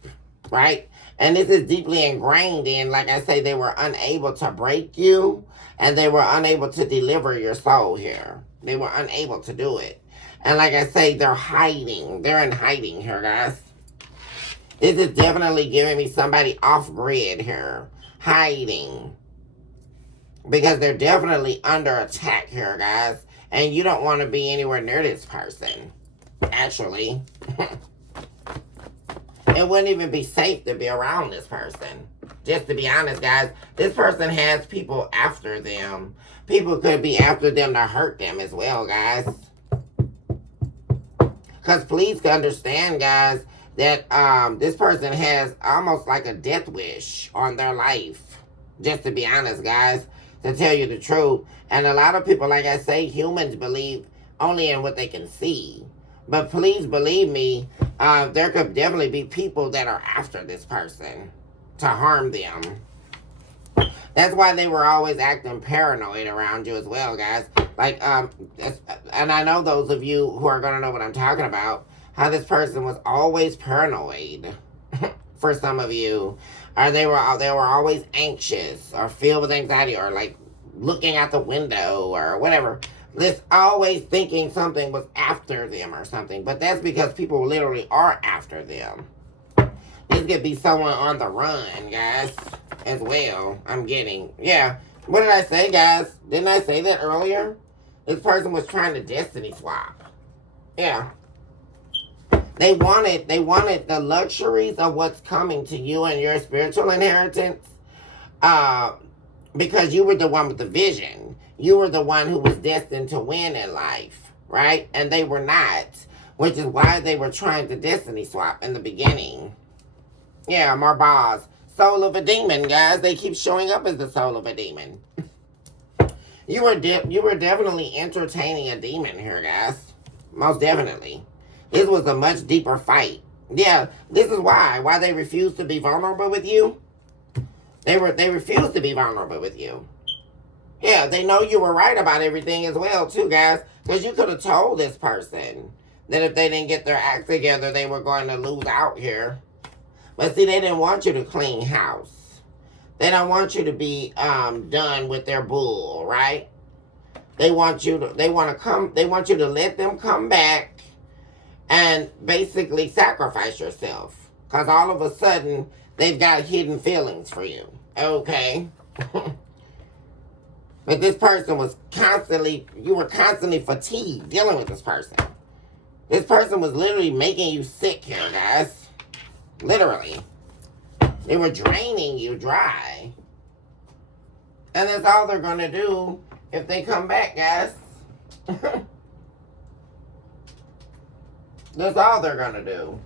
right? And this is deeply ingrained in, like I say, they were unable to break you and they were unable to deliver your soul here. They were unable to do it. And like I say, they're hiding. They're in hiding here, guys. This is definitely giving me somebody off grid here. Hiding. Because they're definitely under attack here, guys. And you don't want to be anywhere near this person. Actually. It wouldn't even be safe to be around this person. Just to be honest, guys. This person has people after them. People could be after them to hurt them as well, guys. Because please understand, guys, that this person has almost like a death wish on their life. Just to be honest, guys. To tell you the truth. And a lot of people, like I say, humans believe only in what they can see. But please believe me, there could definitely be people that are after this person to harm them. That's why they were always acting paranoid around you as well, guys. Like, and I know those of you who are going to know what I'm talking about, how this person was always paranoid for some of you. Or they were always anxious or filled with anxiety or like looking out the window or whatever. It's always thinking something was after them or something. But that's because people literally are after them. This could be someone on the run, guys, as well. I'm getting. Yeah. What did I say, guys? Didn't I say that earlier? This person was trying to destiny swap. Yeah. They wanted the luxuries of what's coming to you and your spiritual inheritance. Because you were the one with the vision. You were the one who was destined to win in life, right? And they were not, which is why they were trying to destiny swap in the beginning. Yeah, Marbaz. Soul of a demon, guys. They keep showing up as the soul of a demon. You were definitely entertaining a demon here, guys. Most definitely. This was a much deeper fight. Yeah, this is why they refused to be vulnerable with you. They refused to be vulnerable with you. Yeah, they know you were right about everything as well, too, guys. Because you could have told this person that if they didn't get their act together, they were going to lose out here. But see, they didn't want you to clean house. They don't want you to be done with their bull, right? They want you to let them come back and basically sacrifice yourself. Because all of a sudden, they've got hidden feelings for you. Okay? But this person you were constantly fatigued dealing with this person. This person was literally making you sick here, guys. Literally. They were draining you dry. And that's all they're going to do if they come back, guys. That's all they're going to do.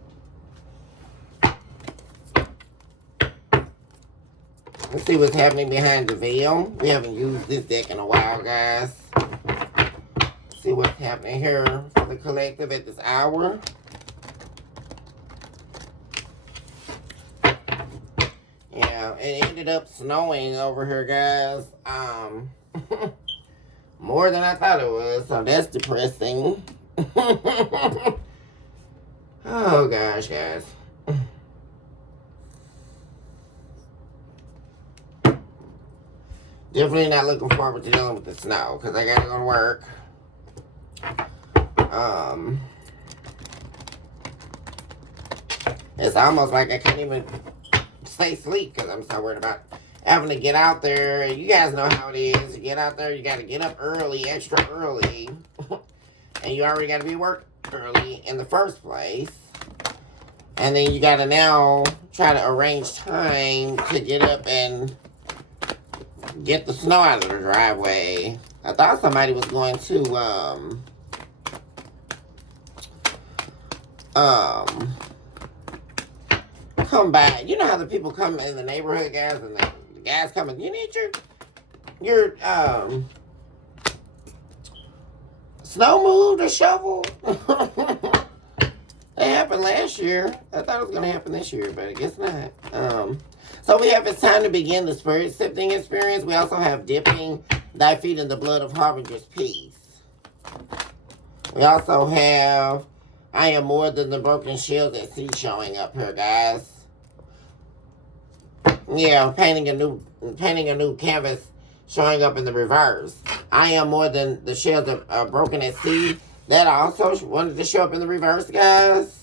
Let's see what's happening behind the veil. We haven't used this deck in a while, guys. Let's see what's happening here for the collective at this hour. Yeah, it ended up snowing over here, guys. More than I thought it was, so that's depressing. Oh, gosh, guys. Definitely not looking forward to dealing with the snow, because I gotta go to work. It's almost like I can't even stay asleep, because I'm so worried about having to get out there. You guys know how it is. You get out there, you gotta get up early, extra early. And you already gotta be work early in the first place. And then you gotta now try to arrange time to get up and get the snow out of the driveway. I thought somebody was going to, come by. You know how the people come in the neighborhood, guys, and the guys coming, you need your, snow moved or shovel? That happened last year. I thought it was going to happen this year, but I guess not. So we have It's Time to Begin the Spirit Sifting Experience. We also have Dipping Thy Feet in the Blood of Harbinger's Peace. We also have I Am More Than the Broken Shield at Sea showing up here, guys. Yeah, painting a new canvas showing up in the reverse. I Am More Than the Shield of Broken at Sea. That also wanted to show up in the reverse, guys.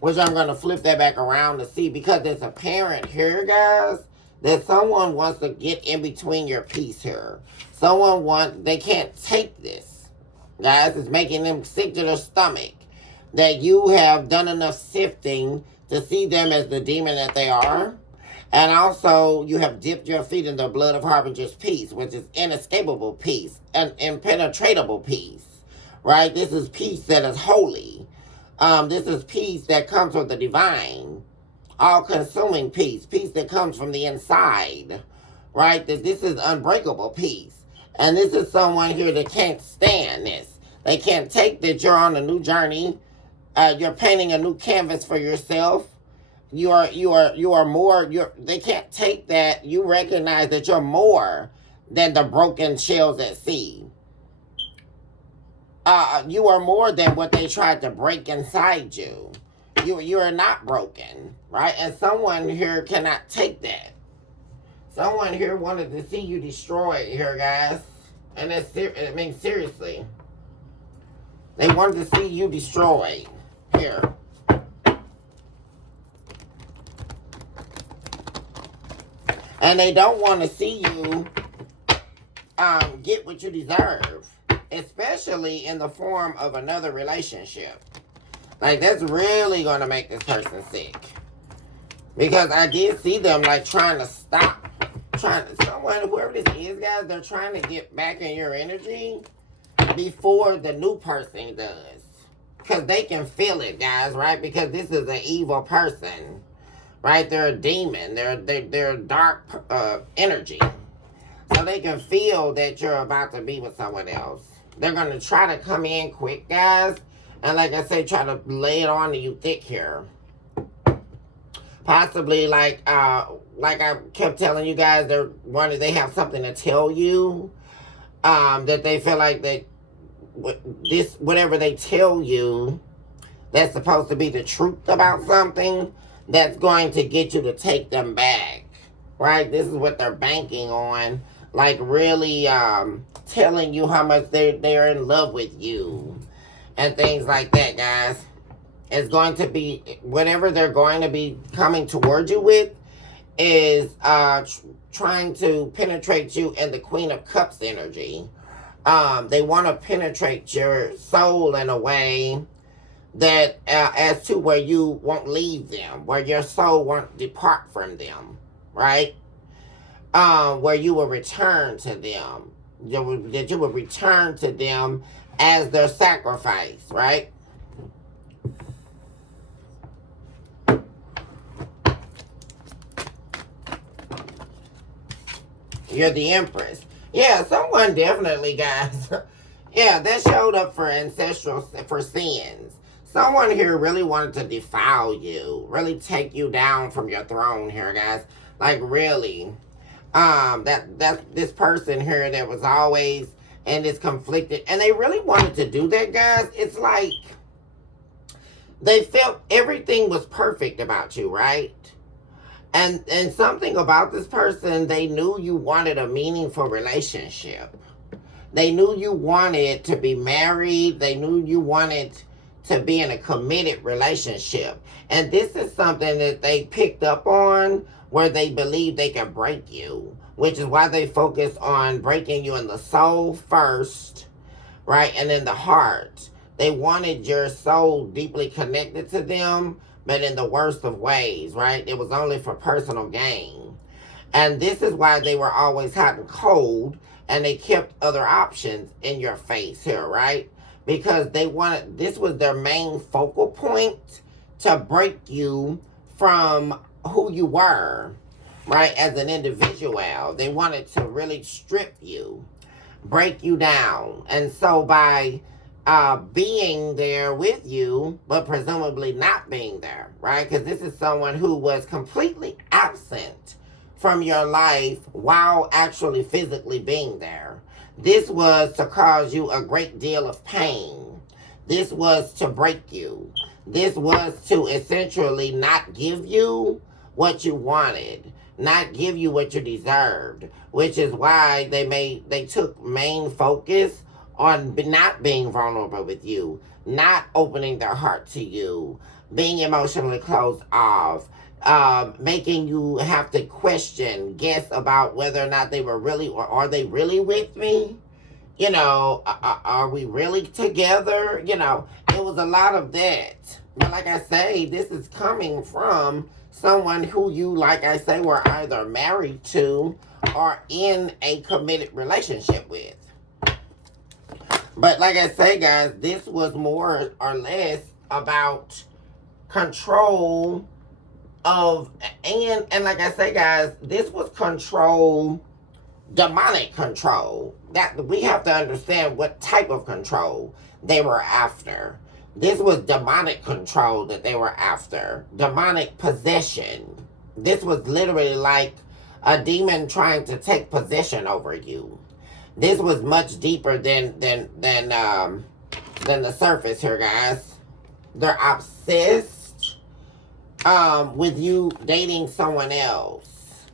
Which I'm going to flip that back around to see, because it's apparent here, guys, that someone wants to get in between your piece here. They can't take this. Guys, it's making them sick to their stomach that you have done enough sifting to see them as the demon that they are. And also, you have dipped your feet in the blood of Harbinger's Peace, which is inescapable peace, an impenetrable peace, right? This is peace that is holy. This is peace that comes from the divine, all-consuming peace, peace that comes from the inside, right? That this is unbreakable peace. And this is someone here that can't stand this. They can't take that you're on a new journey. You're painting a new canvas for yourself. You are more. They can't take that. You recognize that you're more than the broken shells at sea. You are more than what they tried to break inside you. You are not broken, right? And someone here cannot take that. Someone here wanted to see you destroyed here, guys. And that's I mean, seriously. They wanted to see you destroyed here. And they don't want to see you get what you deserve. Especially in the form of another relationship. Like, that's really going to make this person sick. Because I did see them, like, trying to stop. Someone, whoever this is, guys, they're trying to get back in your energy before the new person does. Because they can feel it, guys, right? Because this is an evil person, right? They're a demon. They're dark energy. So they can feel that you're about to be with someone else. They're going to try to come in quick, guys. And like I say, try to lay it on to you thick here. Possibly like I kept telling you guys, they have something to tell you. That they feel like whatever they tell you, that's supposed to be the truth about something, that's going to get you to take them back. Right? This is what they're banking on. Like really telling you how much they're in love with you. And things like that, guys. It's going to be, whatever they're going to be coming towards you with is trying to penetrate you in the Queen of Cups energy. They want to penetrate your soul in a way that as to where you won't leave them, where your soul won't depart from them, right? Where you will return to them, that you will return to them as their sacrifice, right? You're the Empress. Yeah, someone definitely, guys. Yeah, that showed up for for sins. Someone here really wanted to defile you, really take you down from your throne here, guys. Like really, that's this person here that was always in this conflicted, and they really wanted to do that, guys. It's like they felt everything was perfect about you, right? And something about this person, they knew you wanted a meaningful relationship. They knew you wanted to be married. They knew you wanted to be in a committed relationship. And this is something that they picked up on where they believe they can break you, which is why they focus on breaking you in the soul first, right? And in the heart. They wanted your soul deeply connected to them, but in the worst of ways, right? It was only for personal gain. And this is why they were always hot and cold, and they kept other options in your face here, right? Because this was their main focal point, to break you from who you were, right? As an individual. They wanted to really strip you, break you down. And so by being there with you, but presumably not being there, right? Because this is someone who was completely absent from your life while actually physically being there. This was to cause you a great deal of pain. This was to break you. This was to essentially not give you what you wanted, not give you what you deserved, which is why they took main focus on not being vulnerable with you, not opening their heart to you, being emotionally closed off, making you have to guess about whether or not they were really, or are they really with me? You know, are we really together? You know, it was a lot of that. But like I say, this is coming from someone who you, like I say, were either married to or in a committed relationship with. But like I say, guys, this was more or less about control of, and like I say, guys, this was control, demonic control. That we have to understand what type of control they were after. This was demonic control that they were after. Demonic possession. This was literally like a demon trying to take possession over you. This was much deeper than the surface here, guys. They're obsessed with you dating someone else.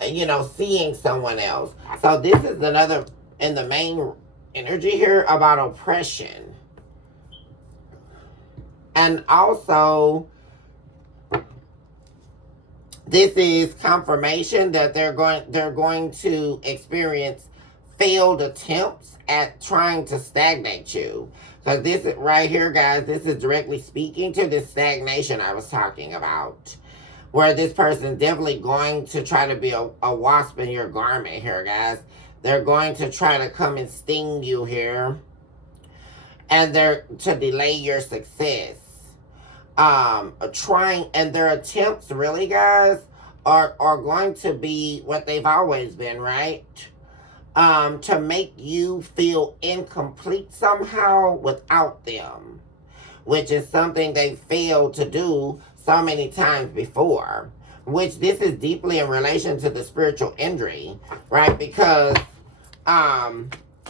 seeing someone else. So this is another in the main energy here about oppression. And also, this is confirmation that they're going to experience failed attempts at trying to stagnate you. Because this is right here, guys, this is directly speaking to this stagnation I was talking about. Where this person is definitely going to try to be a wasp in your garment here, guys. They're going to try to come and sting you here. And they're to delay your success. Trying, and their attempts, really, guys, are going to be what they've always been, right? To make you feel incomplete somehow without them, which is something they failed to do so many times before, which this is deeply in relation to the spiritual injury, right? Because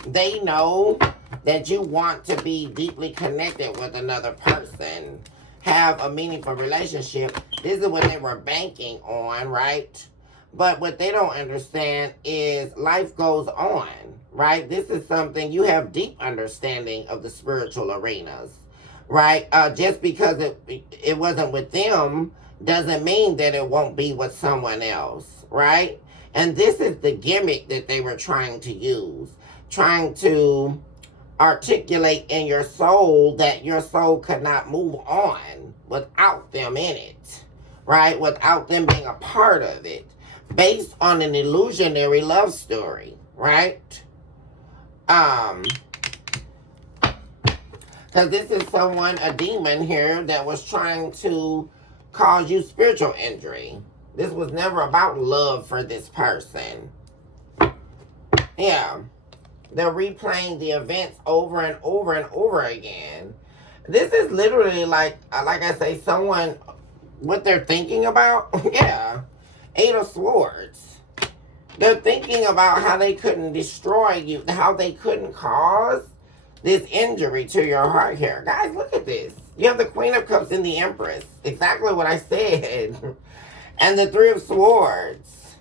they know that you want to be deeply connected with another person, have a meaningful relationship. This is what they were banking on, right? But what they don't understand is life goes on, right? This is something you have deep understanding of the spiritual arenas, right? Just because it wasn't with them doesn't mean that it won't be with someone else, right? And this is the gimmick that they were trying to use, trying to articulate in your soul that your soul could not move on without them in it, right? Without them being a part of it, based on an illusionary love story, right? Because this is someone, a demon here, that was trying to cause you spiritual injury. This was never about love for this person. Yeah. They're replaying the events over and over and over again. This is literally like I say, someone, what they're thinking about. Yeah. 8 of Swords. They're thinking about how they couldn't destroy you, how they couldn't cause this injury to your heart here. Guys, look at this. You have the Queen of Cups and the Empress. Exactly what I said. And the 3 of Swords.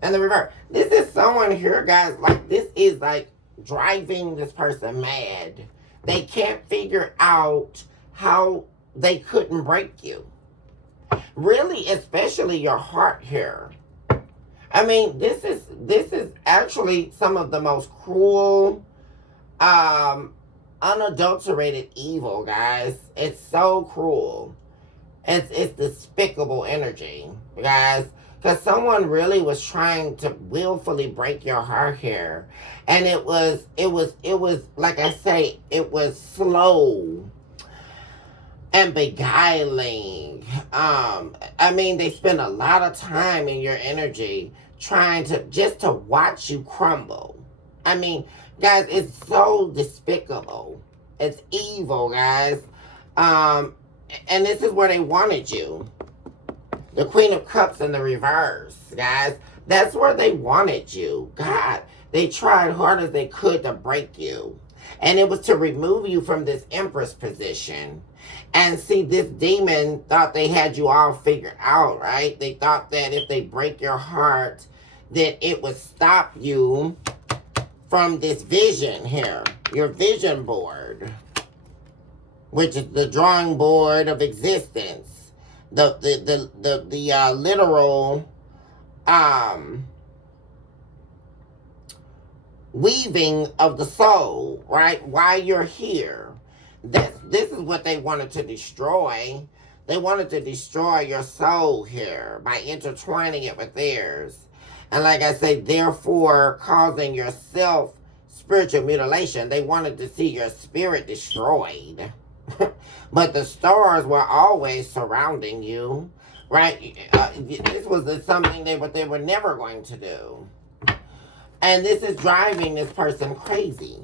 And the reverse. This is someone here, guys, like this is like driving this person mad. They can't figure out how they couldn't break you. Really, especially your heart here. I mean, this is actually some of the most cruel, unadulterated evil, guys. It's so cruel. It's despicable energy, guys. Because someone really was trying to willfully break your heart here. And it was, like I say, it was slow and beguiling. I mean, they spend a lot of time in your energy trying to, just to watch you crumble. I mean, guys, it's so despicable. It's evil, guys. And this is where they wanted you. The Queen of Cups in the reverse, guys. That's where they wanted you. God, they tried hard as they could to break you. And it was to remove you from this Empress position. And see, this demon thought they had you all figured out, right? They thought that if they break your heart, that it would stop you from this vision here. Your vision board. Which is the drawing board of existence. The literal weaving of the soul, right? Why you're here. This is what they wanted to destroy. They wanted to destroy your soul here by intertwining it with theirs. And like I say, therefore causing yourself spiritual mutilation. They wanted to see your spirit destroyed. But the stars were always surrounding you, right? This was something they were never going to do. And this is driving this person crazy.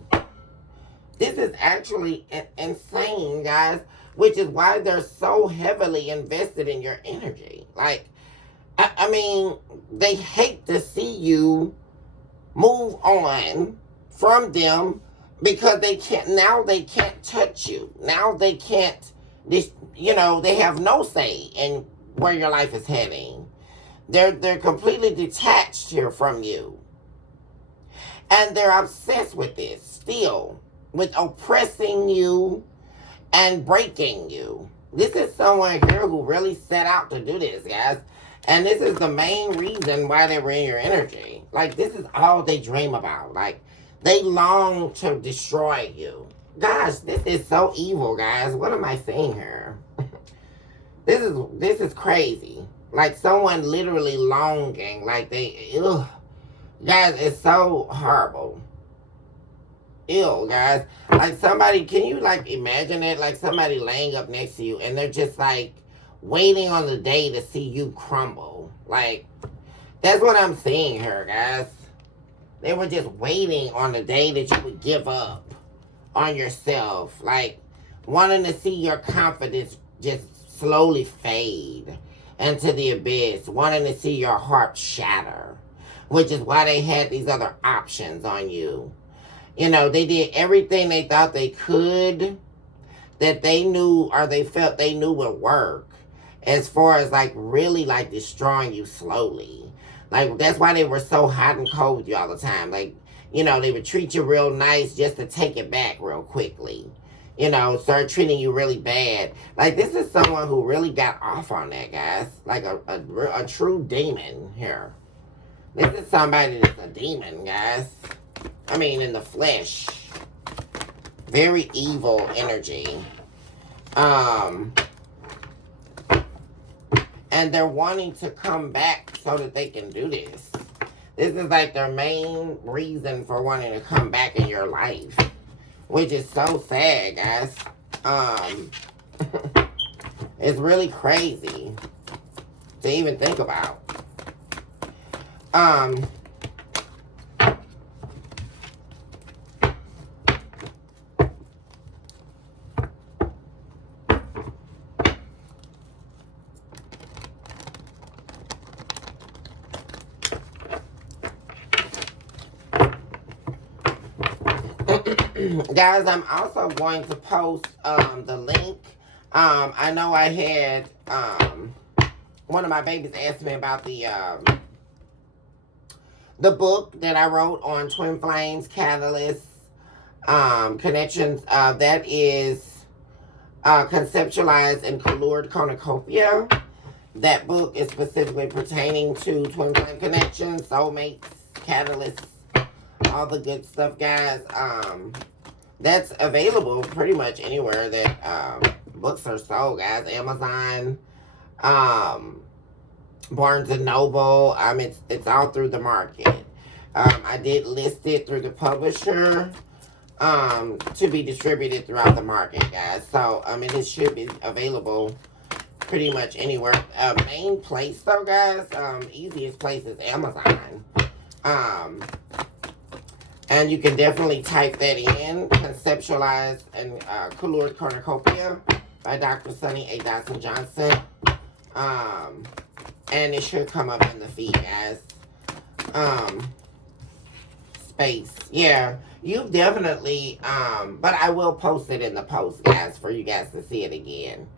This is actually insane, guys, which is why they're so heavily invested in your energy. Like, I mean, they hate to see you move on from them. Because they can't touch you. Now they can't, they have no say in where your life is heading. They're completely detached here from you. And they're obsessed with this still, with oppressing you and breaking you. This is someone here who really set out to do this, guys. And this is the main reason why they were in your energy. Like, this is all they dream about. Like, they long to destroy you. Gosh, this is so evil, guys. What am I saying here? This is crazy. Like, someone literally longing. Like, ugh. Guys, it's so horrible. Ew, guys. Like, somebody, can you, like, imagine it? Like, somebody laying up next to you, and they're just, like, waiting on the day to see you crumble. Like, that's what I'm seeing here, guys. They were just waiting on the day that you would give up on yourself. Like, wanting to see your confidence just slowly fade into the abyss. Wanting to see your heart shatter. Which is why they had these other options on you. You know, they did everything they thought they could, that they knew or they felt they knew would work, as far as like really like destroying you slowly. Like, that's why they were so hot and cold with you all the time. Like, you know, they would treat you real nice just to take it back real quickly. You know, start treating you really bad. Like, this is someone who really got off on that, guys. Like a true demon here. This is somebody that's a demon, guys. I mean, in the flesh. Very evil energy. And they're wanting to come back so that they can do this. This is like their main reason for wanting to come back in your life. Which is so sad, guys. It's really crazy to even think about. Guys, I'm also going to post the link. I know I had one of my babies asked me about the book that I wrote on twin flames, catalysts, connections. That is conceptualized in colored cornucopia. That book is specifically pertaining to twin flame connections, soulmates, catalysts, all the good stuff, guys. That's available pretty much anywhere that books are sold, guys. Amazon, Barnes and Noble. It's all through the market. I did list it through the publisher to be distributed throughout the market, guys. So it should be available pretty much anywhere. Main place though, guys, easiest place is Amazon. And you can definitely type that in, Conceptualized and Colored Cornucopia by Dr. Sunny A. Dodson Johnson. And it should come up in the feed, guys. Space. Yeah, you definitely, but I will post it in the post, guys, for you guys to see it again.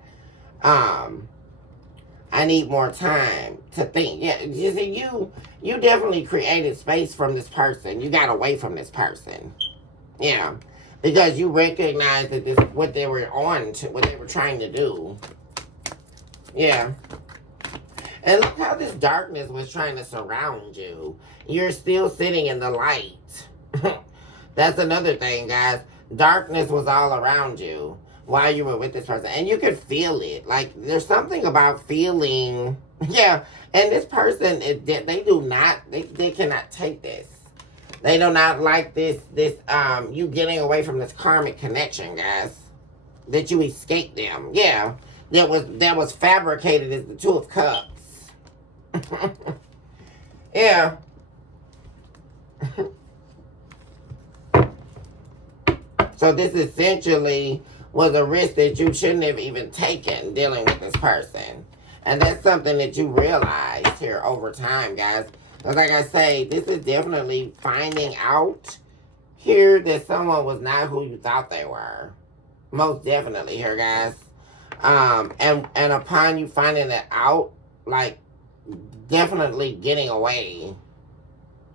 I need more time to think. Yeah, you see, you definitely created space from this person. You got away from this person. Yeah, because you recognize that this what they were on to, what they were trying to do. Yeah. And look how this darkness was trying to surround you. You're still sitting in the light. That's another thing, guys. Darkness was all around you while you were with this person. And you could feel it. Like, there's something about feeling... Yeah, and this person, they do not... They cannot take this. They do not like this, you getting away from this karmic connection, guys. That you escaped them. Yeah. That was fabricated as the Two of Cups. Yeah. So this essentially was a risk that you shouldn't have even taken dealing with this person. And that's something that you realize here over time, guys. Because like I say, this is definitely finding out here that someone was not who you thought they were. Most definitely here, guys. And upon you finding that out, like, definitely getting away,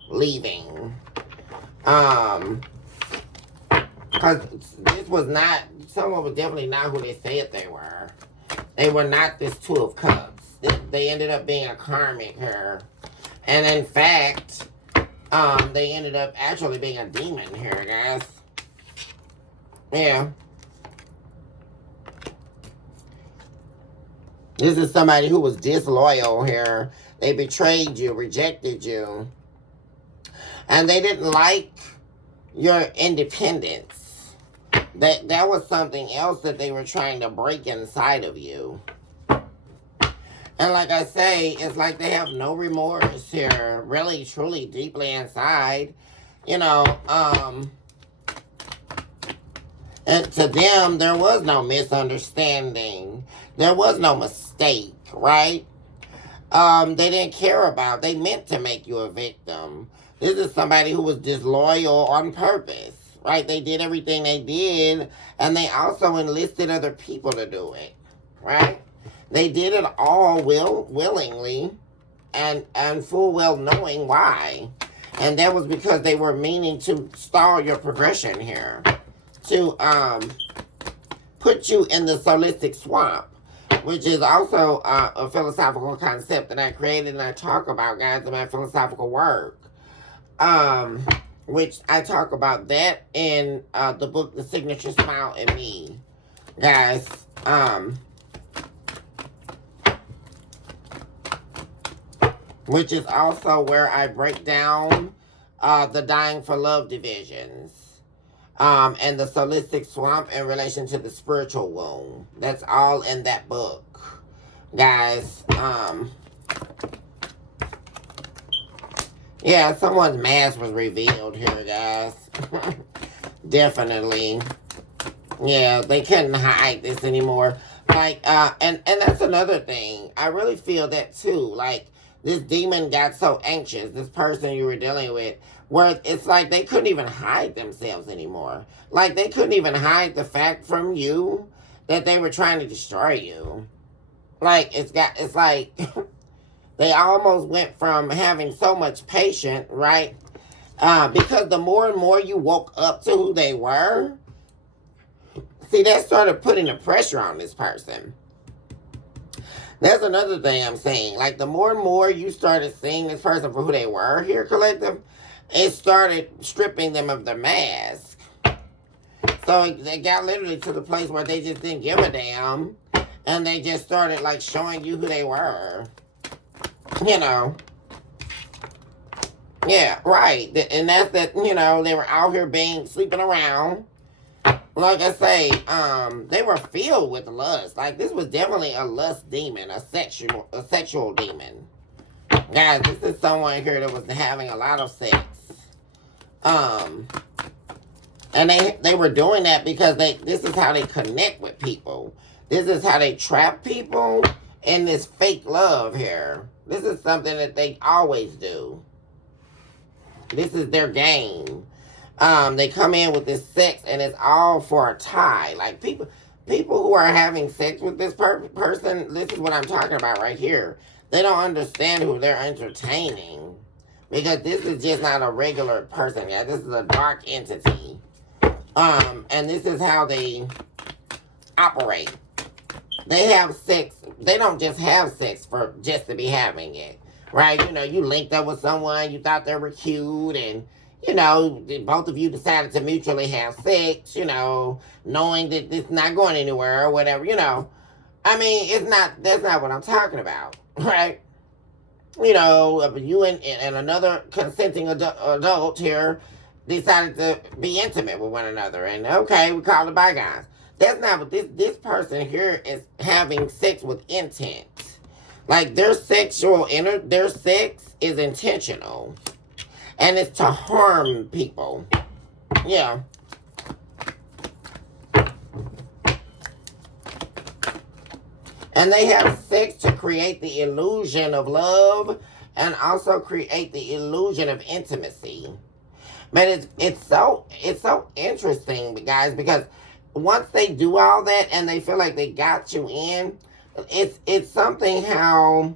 leaving. Because this was not, someone was definitely not who they said they were. They were not this Two of Cups. They ended up being a karmic here. And in fact, they ended up actually being a demon here, guys. Yeah. This is somebody who was disloyal here. They betrayed you, rejected you. And they didn't like your independence. That was something else that they were trying to break inside of you. And like I say, it's like they have no remorse here, really, truly, deeply inside. You know, and to them, there was no misunderstanding. There was no mistake, right? They didn't care about, they meant to make you a victim. This is somebody who was disloyal on purpose, right? They did everything they did, and they also enlisted other people to do it, right? They did it all willingly and full well knowing why. And that was because they were meaning to stall your progression here. To put you in the solistic swamp, which is also a philosophical concept that I created and I talk about, guys, in my philosophical work. Which I talk about that in the book, The Signature Smile in Me. Guys, which is also where I break down the dying for love divisions. And the solistic swamp in relation to the spiritual womb. That's all in that book, guys. Yeah, someone's mask was revealed here, guys. Definitely. Yeah, they couldn't hide this anymore. Like, and that's another thing. I really feel that too. Like, this demon got so anxious, this person you were dealing with, where it's like they couldn't even hide themselves anymore. Like, they couldn't even hide the fact from you that they were trying to destroy you. Like, it's like they almost went from having so much patience, right? Because the more and more you woke up to who they were, see, that started putting the pressure on this person. That's another thing I'm saying. Like, the more and more you started seeing this person for who they were here, collective, it started stripping them of their mask. So they got literally to the place where they just didn't give a damn. And they just started, like, showing you who they were. You know. Yeah, right. And that's that, you know, they were out here sleeping around. Like I say, they were filled with lust. Like, this was definitely a lust demon, a sexual demon. Guys, this is someone here that was having a lot of sex. And they were doing that because this is how they connect with people. This is how they trap people in this fake love here. This is something that they always do. This is their game. They come in with this sex and it's all for a tie. Like, people who are having sex with this person, this is what I'm talking about right here. They don't understand who they're entertaining. Because this is just not a regular person, yeah. This is a dark entity. And this is how they operate. They have sex. They don't just have sex for just to be having it. Right? You know, you linked up with someone, you thought they were cute, and, you know, both of you decided to mutually have sex, you know, knowing that it's not going anywhere or whatever, you know. I mean, that's not what I'm talking about, right? You know, you and another consenting adult here decided to be intimate with one another, and okay, we call it bygones. That's not what this person here is having sex with intent. Like, their sex is intentional. And it's to harm people. Yeah. And they have sex to create the illusion of love and also create the illusion of intimacy. But it's so interesting, guys, because once they do all that and they feel like they got you in, it's something how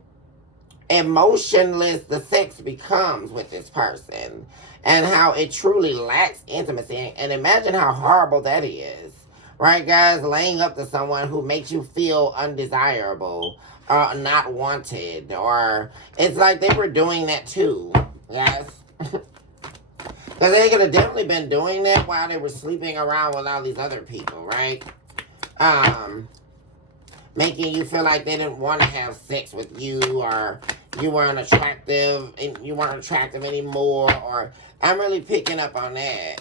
emotionless the sex becomes with this person and how it truly lacks intimacy. And imagine how horrible that is. Right, guys? Laying up to someone who makes you feel undesirable or not wanted. Or it's like they were doing that too, guys. Because they could have definitely been doing that while they were sleeping around with all these other people, right? Making you feel like they didn't want to have sex with you, or you weren't attractive and you weren't attractive anymore, or I'm really picking up on that.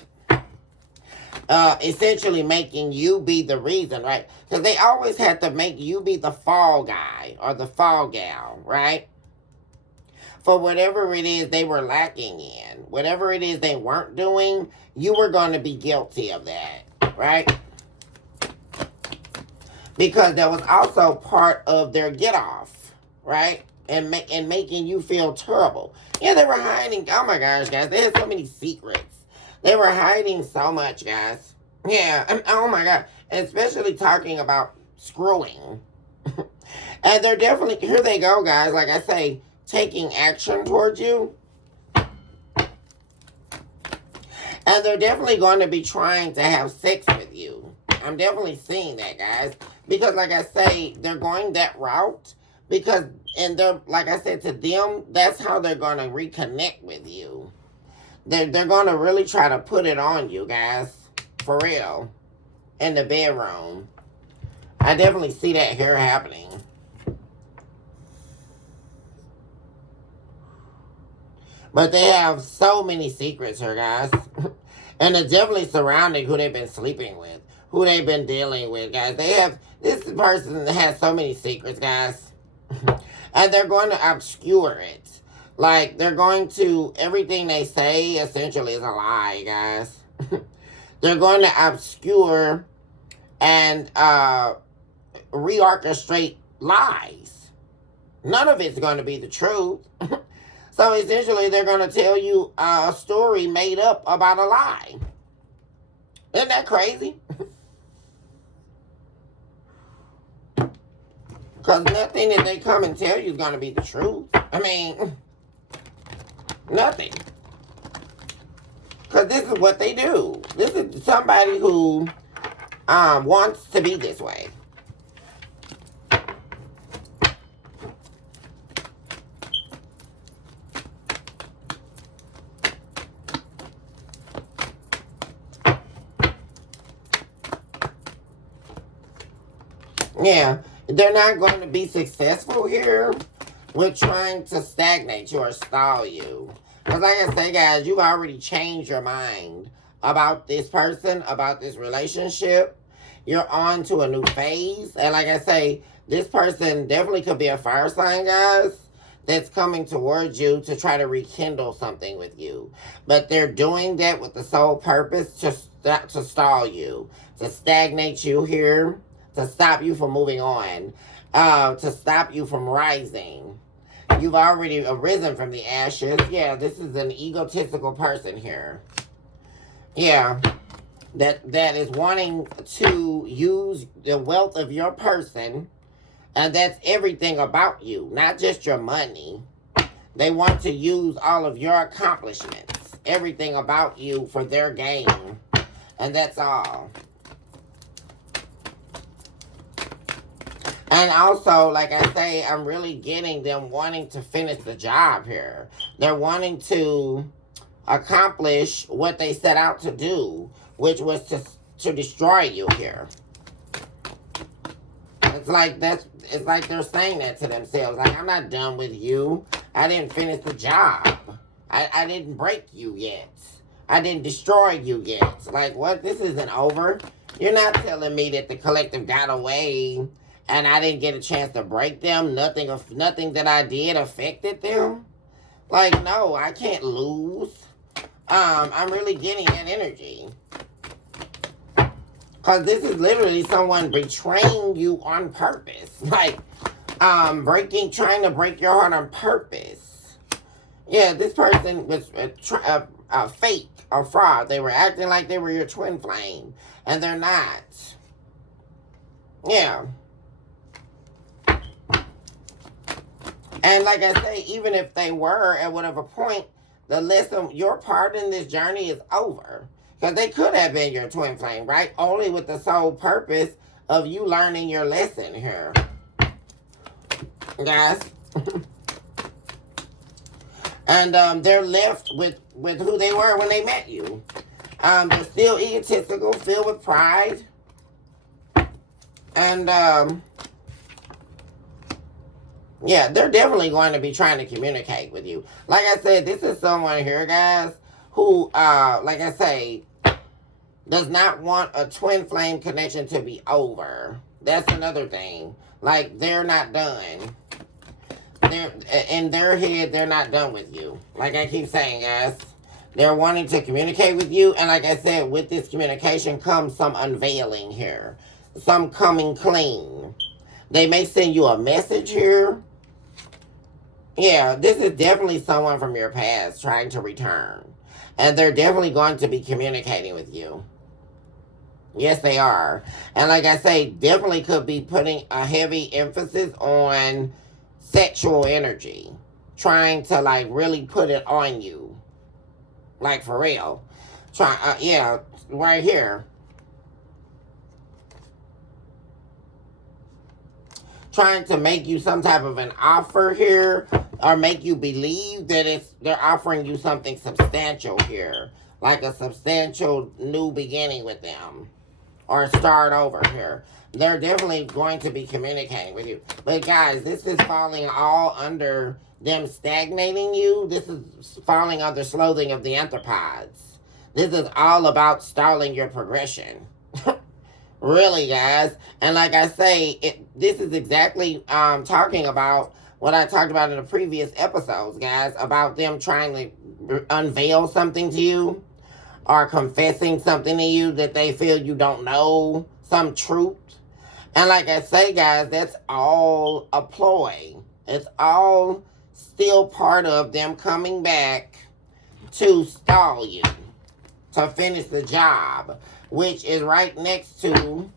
Essentially making you be the reason, right? Because they always had to make you be the fall guy or the fall gal, right? For whatever it is they were lacking in, whatever it is they weren't doing, you were going to be guilty of that, right? Because that was also part of their get off, right? And making you feel terrible. Yeah, they were hiding. Oh my gosh, guys, they had so many secrets. They were hiding so much, guys. Yeah, oh my god. And especially talking about screwing. And they're definitely, here they go, guys, like I say, taking action towards you. And they're definitely going to be trying to have sex with you. I'm definitely seeing that, guys. Because, like I say, they're going that route. Because, and they're, like I said, to them, that's how they're going to reconnect with you. They're going to really try to put it on you, guys. For real. In the bedroom. I definitely see that here happening. But they have so many secrets here, guys. And they're definitely surrounding who they've been sleeping with. Who they've been dealing with, guys. They have, this person has so many secrets, guys. And they're going to obscure it. Like, they're going to, everything they say essentially is a lie, guys. They're going to obscure and reorchestrate lies. None of it's going to be the truth. So essentially, they're going to tell you a story made up about a lie. Isn't that crazy? Because nothing that they come and tell you is going to be the truth. I mean, nothing. Because this is what they do. This is somebody who wants to be this way. Yeah, they're not going to be successful here with trying to stagnate you or stall you. Because like I say, guys, you've already changed your mind about this person, about this relationship. You're on to a new phase. And like I say, this person definitely could be a fire sign, guys, that's coming towards you to try to rekindle something with you. But they're doing that with the sole purpose to stall you, to stagnate you here, to stop you from moving on, to stop you from rising. You've already arisen from the ashes. Yeah, this is an egotistical person here. Yeah, that is wanting to use the wealth of your person, and that's everything about you, not just your money. They want to use all of your accomplishments, everything about you for their gain, and that's all. And also, like I say, I'm really getting them wanting to finish the job here. They're wanting to accomplish what they set out to do, which was to destroy you here. It's like they're saying that to themselves. Like, I'm not done with you. I didn't finish the job. I didn't break you yet. I didn't destroy you yet. Like, what? This isn't over. You're not telling me that the collective got away and I didn't get a chance to break them. Nothing that I did affected them. Like, no, I can't lose. I'm really getting that energy. Because this is literally someone betraying you on purpose. Like, trying to break your heart on purpose. Yeah, this person was a fake or fraud. They were acting like they were your twin flame. And they're not. Yeah. And like I say, even if they were at whatever point, the lesson, your part in this journey is over. Because they could have been your twin flame, right? Only with the sole purpose of you learning your lesson here. Guys. And they're left with who they were when they met you. They're still egotistical, filled with pride. And, yeah, they're definitely going to be trying to communicate with you. Like I said, this is someone here, guys, who, like I say, does not want a twin flame connection to be over. That's another thing. Like, they're not done. They're, in their head, they're not done with you. Like I keep saying, guys. They're wanting to communicate with you. And like I said, with this communication comes some unveiling here. Some coming clean. They may send you a message here. Yeah, this is definitely someone from your past trying to return. And they're definitely going to be communicating with you. Yes, they are. And like I say, definitely could be putting a heavy emphasis on sexual energy. Trying to, like, really put it on you. Like, for real. Yeah, right here. Trying to make you some type of an offer here, or make you believe that they're offering you something substantial here, like a substantial new beginning with them, or start over here. They're definitely going to be communicating with you. But guys, this is falling all under them stagnating you. This is falling under slothing of the anthropods. This is all about stalling your progression. Really, guys. And like I say, this is exactly talking about what I talked about in the previous episodes, guys, about them trying to unveil something to you or confessing something to you that they feel you don't know, some truth. And like I say, guys, that's all a ploy. It's all still part of them coming back to stall you, to finish the job, which is right next to,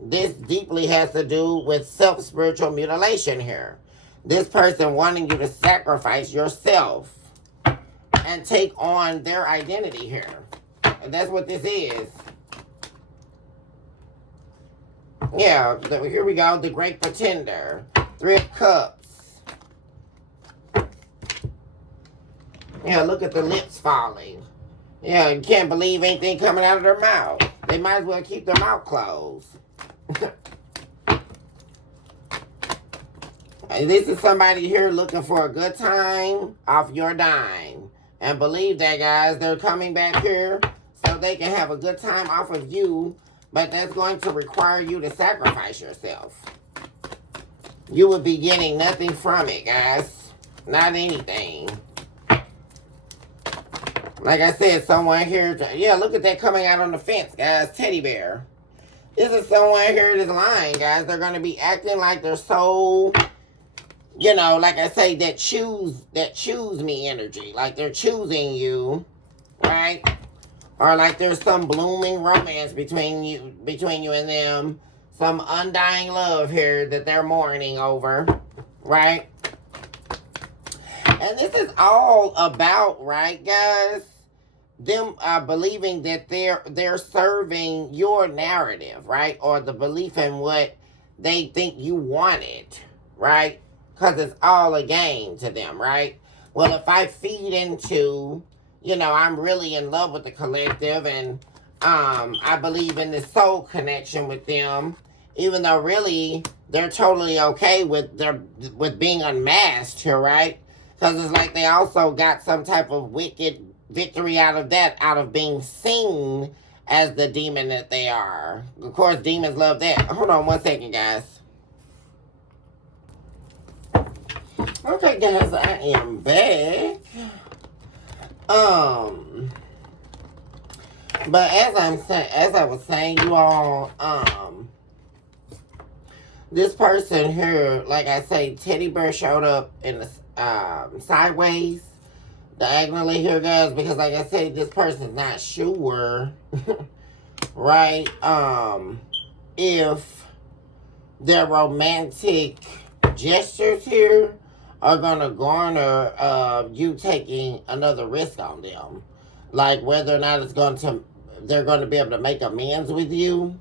this deeply has to do with self-spiritual mutilation here. This person wanting you to sacrifice yourself and take on their identity here. And that's what this is. Yeah, here we go, the Great Pretender. 3 of Cups. Yeah, look at the lips falling. Yeah, you can't believe anything coming out of their mouth. They might as well keep their mouth closed. This is somebody here looking for a good time off your dime. And believe that, guys, they're coming back here so they can have a good time off of you. But that's going to require you to sacrifice yourself. You would be getting nothing from it, guys. Not anything. Like I said, someone here, yeah, look at that coming out on the fence, guys. Teddy bear. This is someone here that's lying, guys. They're going to be acting like they're so, you know, like I say, that choose me energy. Like they're choosing you, right? Or like there's some blooming romance between you and them. Some undying love here that they're mourning over, right? And this is all about, right, guys, them believing that they're serving your narrative, right? Or the belief in what they think you wanted, right? Because it's all a game to them, right? Well, if I feed into, you know, I'm really in love with the collective and I believe in this soul connection with them, even though really they're totally okay with being unmasked here, right? Because it's like they also got some type of wicked victory out of that, out of being seen as the demon that they are. Of course, demons love that. Hold on one second, guys. Okay, guys, I am back. But as I was saying, you all, this person here, like I say, teddy bear showed up in the sideways, diagonally here, guys, because like I said, this person's not sure, right, if their romantic gestures here are gonna garner you taking another risk on them, like whether or not they're going to be able to make amends with you,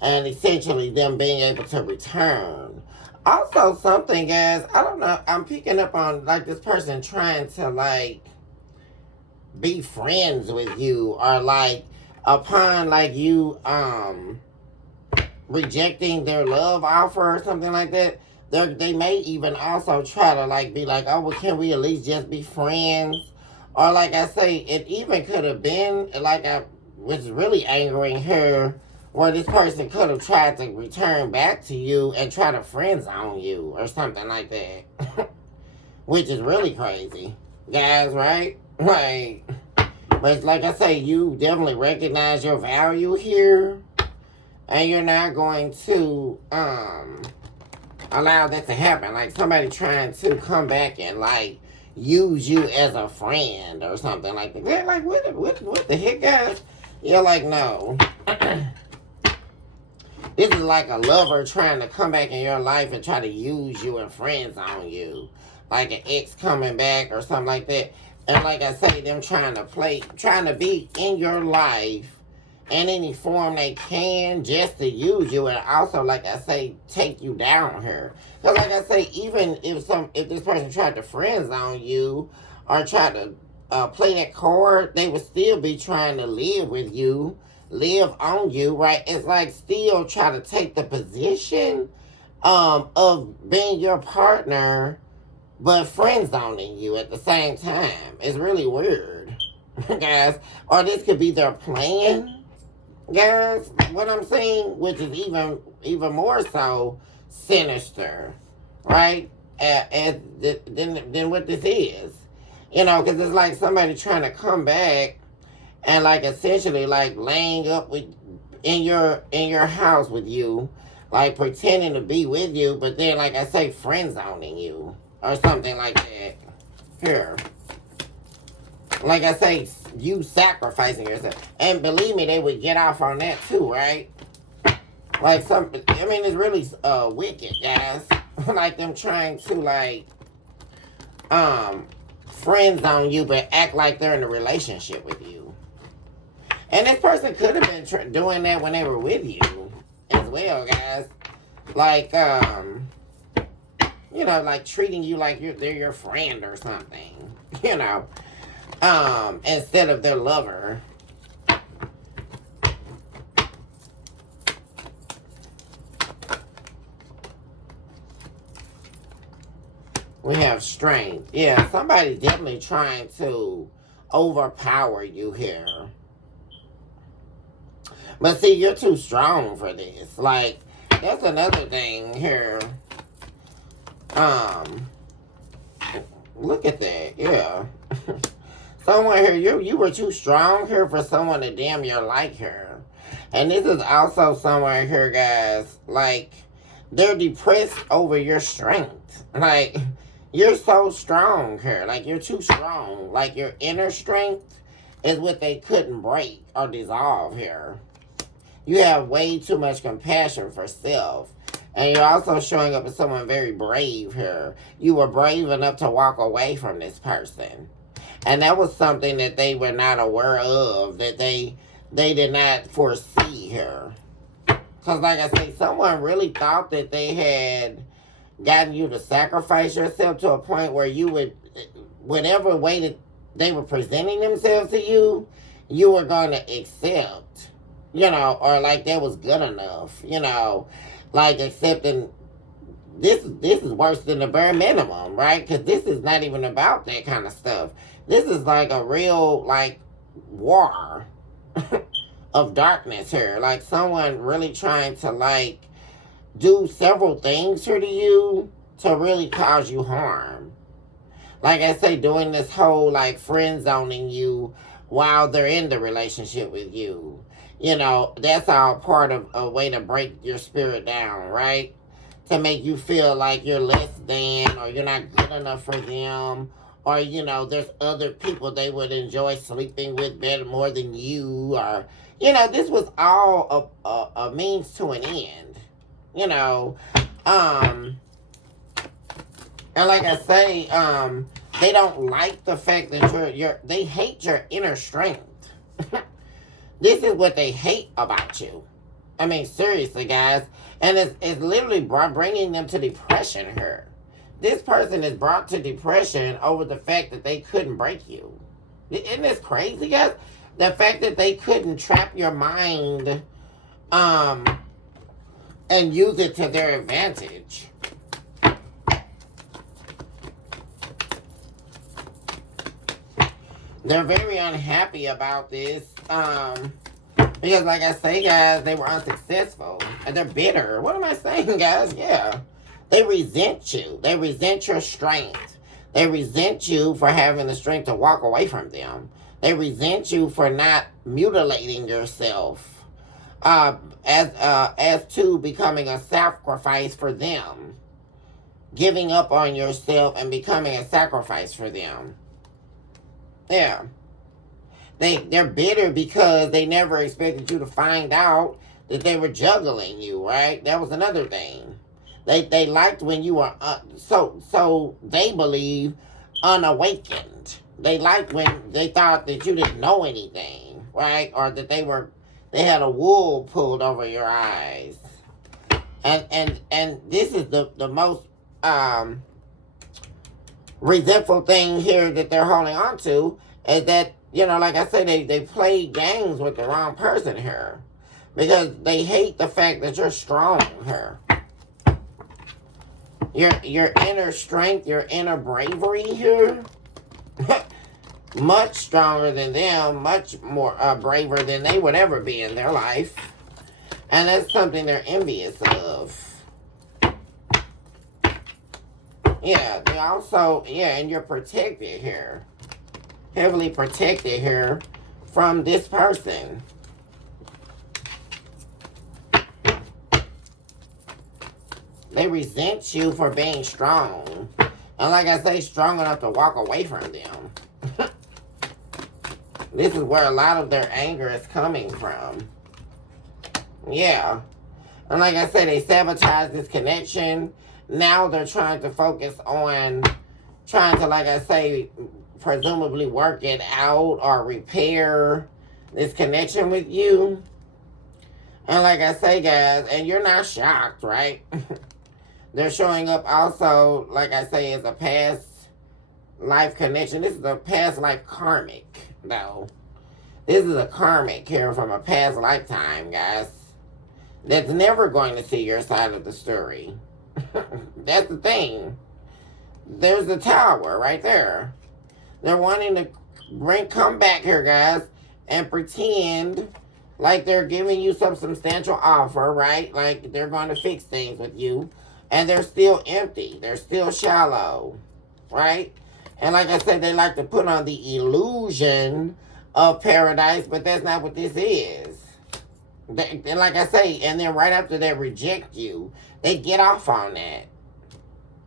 and essentially them being able to return. Also, something, guys, I don't know, I'm picking up on like this person trying to like be friends with you, or like upon like you rejecting their love offer or something like that, they may even also try to like be like, oh well, can we at least just be friends? Or like I say, it even could have been like I was really angering her, where this person could have tried to return back to you and try to friend zone you or something like that. Which is really crazy, guys, right? Like, but like I say, you definitely recognize your value here, and you're not going to allow that to happen. Like somebody trying to come back and like use you as a friend or something like that. They're like, what the heck, guys? You're like, no. This is like a lover trying to come back in your life and try to use you and friends on you. Like an ex coming back or something like that. And like I say, them trying to be in your life in any form they can just to use you, and also, like I say, take you down here. Because like I say, even if this person tried to friend zone you or try to play that card, they would still be trying to live with you, live on you, right? It's like still try to take the position of being your partner, but friend zoning you at the same time. It's really weird, guys. Or this could be their plan, guys, what I'm saying, which is even more so sinister, right? Than what this is, because it's like somebody trying to come back and like essentially like laying up with in your house with you, like pretending to be with you, but then like I say, friend zoning you or something like that. Here. Like I say, you sacrificing yourself. And believe me, they would get off on that too, right? Like it's really wicked, guys. Like them trying to like friend zone you, but act like they're in a relationship with you. And this person could have been doing that when they were with you as well, guys. Like like treating you like they're your friend or something. Instead of their lover. We have strength. Yeah, somebody definitely trying to overpower you here. But see, you're too strong for this. Like, that's another thing here. Look at that. Yeah. Someone here, you were too strong here for someone to damn you like her. And this is also someone here, guys, like, they're depressed over your strength. Like, you're so strong here. Like, you're too strong. Like, your inner strength is what they couldn't break or dissolve here. You have way too much compassion for self. And you're also showing up as someone very brave here. You were brave enough to walk away from this person. And that was something that they were not aware of, that they did not foresee here. Because like I say, someone really thought that they had gotten you to sacrifice yourself to a point where you would, whatever way that they were presenting themselves to you, you were going to accept, or like that was good enough, like accepting this is worse than the bare minimum, right? Because this is not even about that kind of stuff. This is like a real, like, war of darkness here. Like, someone really trying to, like, do several things here to you to really cause you harm. Like I say, doing this whole, like, friend zoning you while they're in the relationship with you. That's all part of a way to break your spirit down, right? To make you feel like you're less than, or you're not good enough for them, or there's other people they would enjoy sleeping with better more than you, or this was all a means to an end, and And like I say, they don't like the fact that they hate your inner strength. This is what they hate about you. I mean, seriously, guys. And it's literally bringing them to depression here. This person is brought to depression over the fact that they couldn't break you. Isn't this crazy, guys? The fact that they couldn't trap your mind and use it to their advantage. They're very unhappy about this. Because like I say, guys, they were unsuccessful. And they're bitter. What am I saying, guys? Yeah. They resent you. They resent your strength. They resent you for having the strength to walk away from them. They resent you for not mutilating yourself. As to becoming a sacrifice for them. Giving up on yourself and becoming a sacrifice for them. Yeah. They're bitter because they never expected you to find out that they were juggling you, right? That was another thing. They liked when you were, so they believe, unawakened. They liked when they thought that you didn't know anything, right? Or that they had a wool pulled over your eyes. And this is the most resentful thing here that they're holding on to is that, you know, like I said, they play games with the wrong person here. Because they hate the fact that you're strong here. Your inner strength, your inner bravery here, much stronger than them, much more braver than they would ever be in their life. And that's something they're envious of. Yeah, they also, and you're protected here. Heavily protected here from this person. They resent you for being strong. And like I say, strong enough to walk away from them. This is where a lot of their anger is coming from. Yeah. And like I said, they sabotage this connection. Now they're trying to focus on trying to, like I say, presumably work it out or repair this connection with you. And like I say, guys, and you're not shocked, right? They're showing up also, like I say, as a past life connection. This is a past life karmic, though. This is a karmic here from a past lifetime, guys. That's never going to see your side of the story. That's the thing. There's the tower right there. They're wanting to come back here, guys, and pretend like they're giving you some substantial offer, right? Like they're going to fix things with you. And they're still empty. They're still shallow, right? And like I said, they like to put on the illusion of paradise, but that's not what this is. And like I say, and then right after they reject you, they get off on that.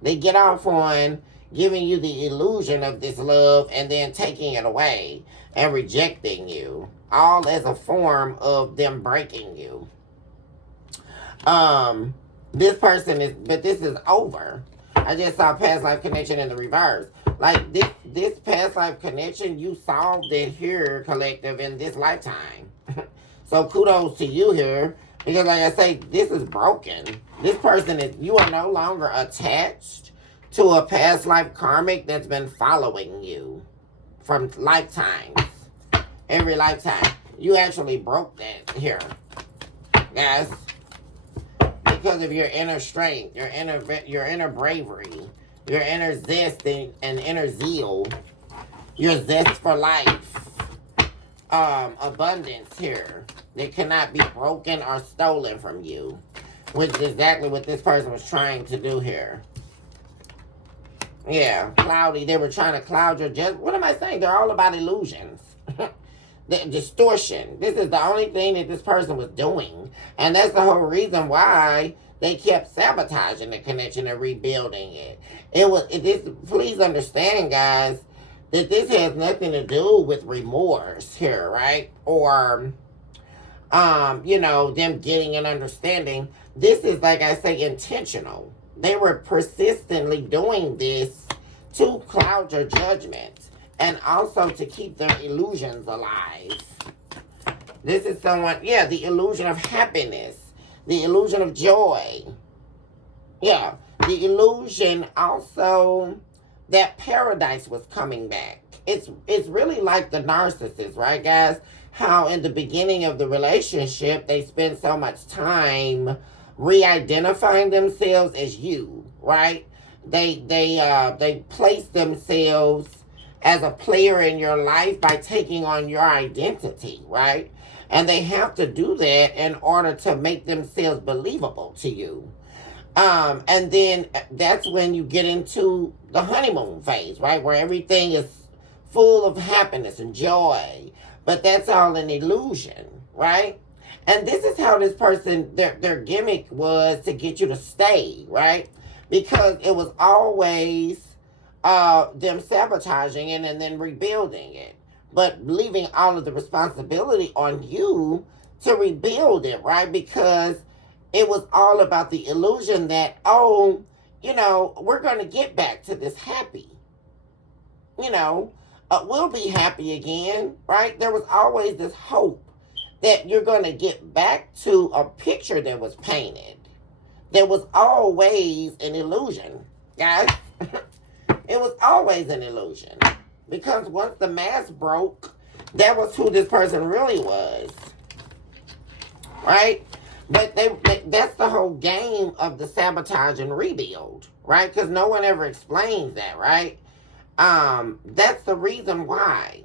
They get off on giving you the illusion of this love and then taking it away and rejecting you. All as a form of them breaking you. This person but this is over. I just saw past life connection in the reverse. Like this past life connection, you solved it here, collective, in this lifetime. So kudos to you here. Because like I say, this is broken. This person you are no longer attached to a past life karmic that's been following you from lifetimes. Every lifetime. You actually broke that here. Guys. Because of your inner strength, your inner bravery, your inner zest and inner zeal, your zest for life, abundance here that cannot be broken or stolen from you, which is exactly what this person was trying to do here. Yeah, cloudy. They were trying to cloud your judgment. What am I saying? They're all about illusions. The distortion. This is the only thing that this person was doing. And that's the whole reason why they kept sabotaging the connection and rebuilding it. Please understand, guys, that this has nothing to do with remorse here, right? Or, them getting an understanding. This is, like I say, intentional. They were persistently doing this to cloud your judgment and also to keep their illusions alive. This is someone, yeah, the illusion of happiness, the illusion of joy. Yeah, the illusion also that paradise was coming back. It's really like the narcissist, right, guys? How in the beginning of the relationship they spend so much time re-identifying themselves as you, right? They place themselves as a player in your life by taking on your identity, right? And they have to do that in order to make themselves believable to you. And then that's when you get into the honeymoon phase, right? Where everything is full of happiness and joy. But that's all an illusion, right? And this is how this person, their gimmick was to get you to stay, right? Because it was always them sabotaging it and then rebuilding it. But leaving all of the responsibility on you to rebuild it, right? Because it was all about the illusion that, oh, we're going to get back to this happy. We'll be happy again, right? There was always this hope that you're going to get back to a picture that was painted. There was always an illusion, guys. It was always an illusion. Because once the mask broke, that was who this person really was. Right? But that's the whole game of the sabotage and rebuild. Right? Because no one ever explains that, right? That's the reason why.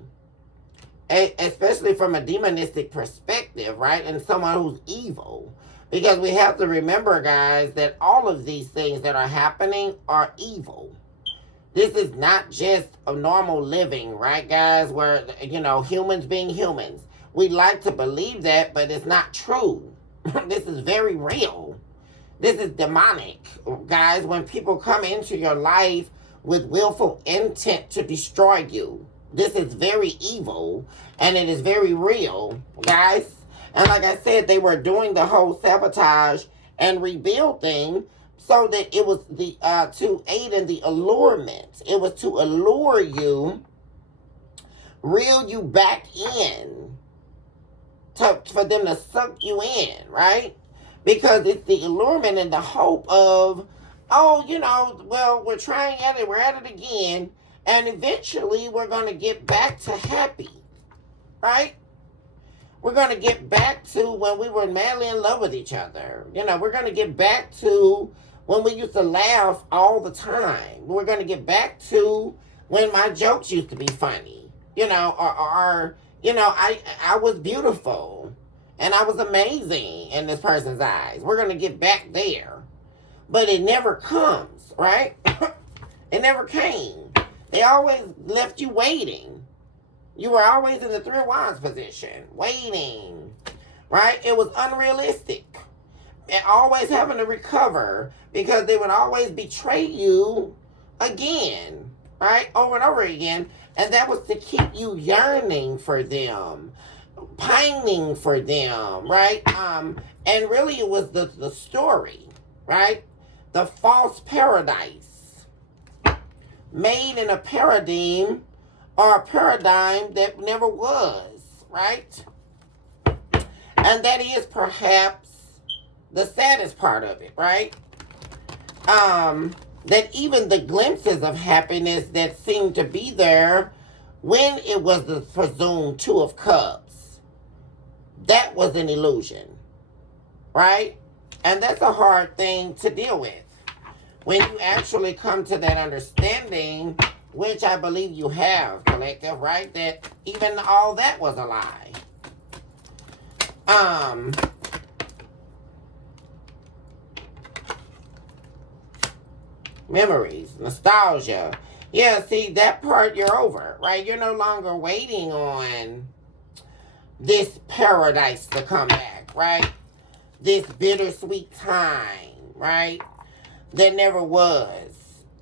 Especially from a demonistic perspective, right? And someone who's evil. Because we have to remember, guys, that all of these things that are happening are evil. This is not just a normal living, right, guys? Where, humans being humans. We like to believe that, but it's not true. This is very real. This is demonic, guys. When people come into your life with willful intent to destroy you. This is very evil, and it is very real, guys. And like I said, they were doing the whole sabotage and rebuild thing so that it was to aid in the allurement. It was to allure you, reel you back in, for them to suck you in, right? Because it's the allurement and the hope of, we're trying at it, we're at it again, and eventually we're going to get back to happy, right? We're going to get back to when we were madly in love with each other. We're going to get back to when we used to laugh all the time. We're going to get back to when my jokes used to be funny, I was beautiful and I was amazing in this person's eyes. We're going to get back there. But it never comes, right? It never came. They always left you waiting. You were always in the Three of Wands position, waiting, right? It was unrealistic. And always having to recover because they would always betray you again, right? Over and over again. And that was to keep you yearning for them, pining for them, right? And really it was the story, right? The false paradise made in a paradigm or a paradigm that never was, right? And that is perhaps the saddest part of it, right? That even the glimpses of happiness that seemed to be there when it was the presumed Two of Cups, that was an illusion, right? And that's a hard thing to deal with. When you actually come to that understanding, which I believe you have, collective, right? That even all that was a lie. Memories, nostalgia. Yeah, see, that part you're over, right? You're no longer waiting on this paradise to come back, right? This bittersweet time, right? That never was.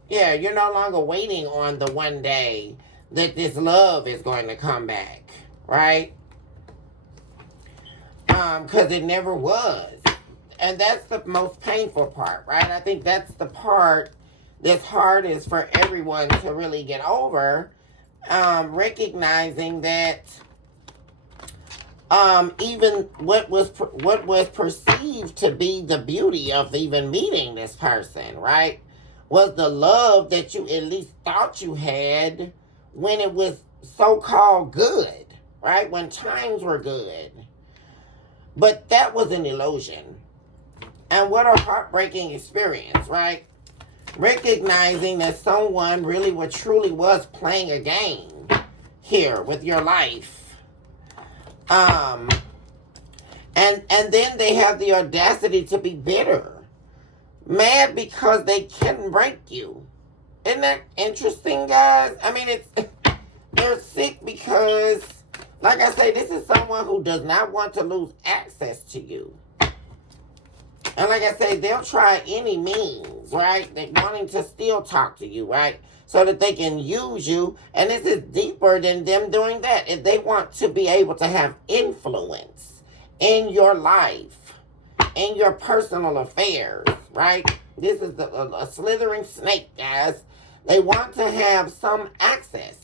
Yeah, you're no longer waiting on the one day that this love is going to come back, right? Because it never was. And that's the most painful part, right? I think that's the part that's hardest for everyone to really get over. Recognizing that even what was perceived to be the beauty of even meeting this person, right, was the love that you at least thought you had when it was so-called good, right? When times were good. But that was an illusion. And what a heartbreaking experience, right? Recognizing that someone really truly was playing a game here with your life. And then they have the audacity to be bitter. Mad because they couldn't break you. Isn't that interesting, guys? I mean, they're sick because, like I say, this is someone who does not want to lose access to you. And like I say, they'll try any means, right? They're wanting to still talk to you, right? So that they can use you. And this is deeper than them doing that. If they want to be able to have influence in your life, in your personal affairs, right? This is a slithering snake, guys. They want to have some access.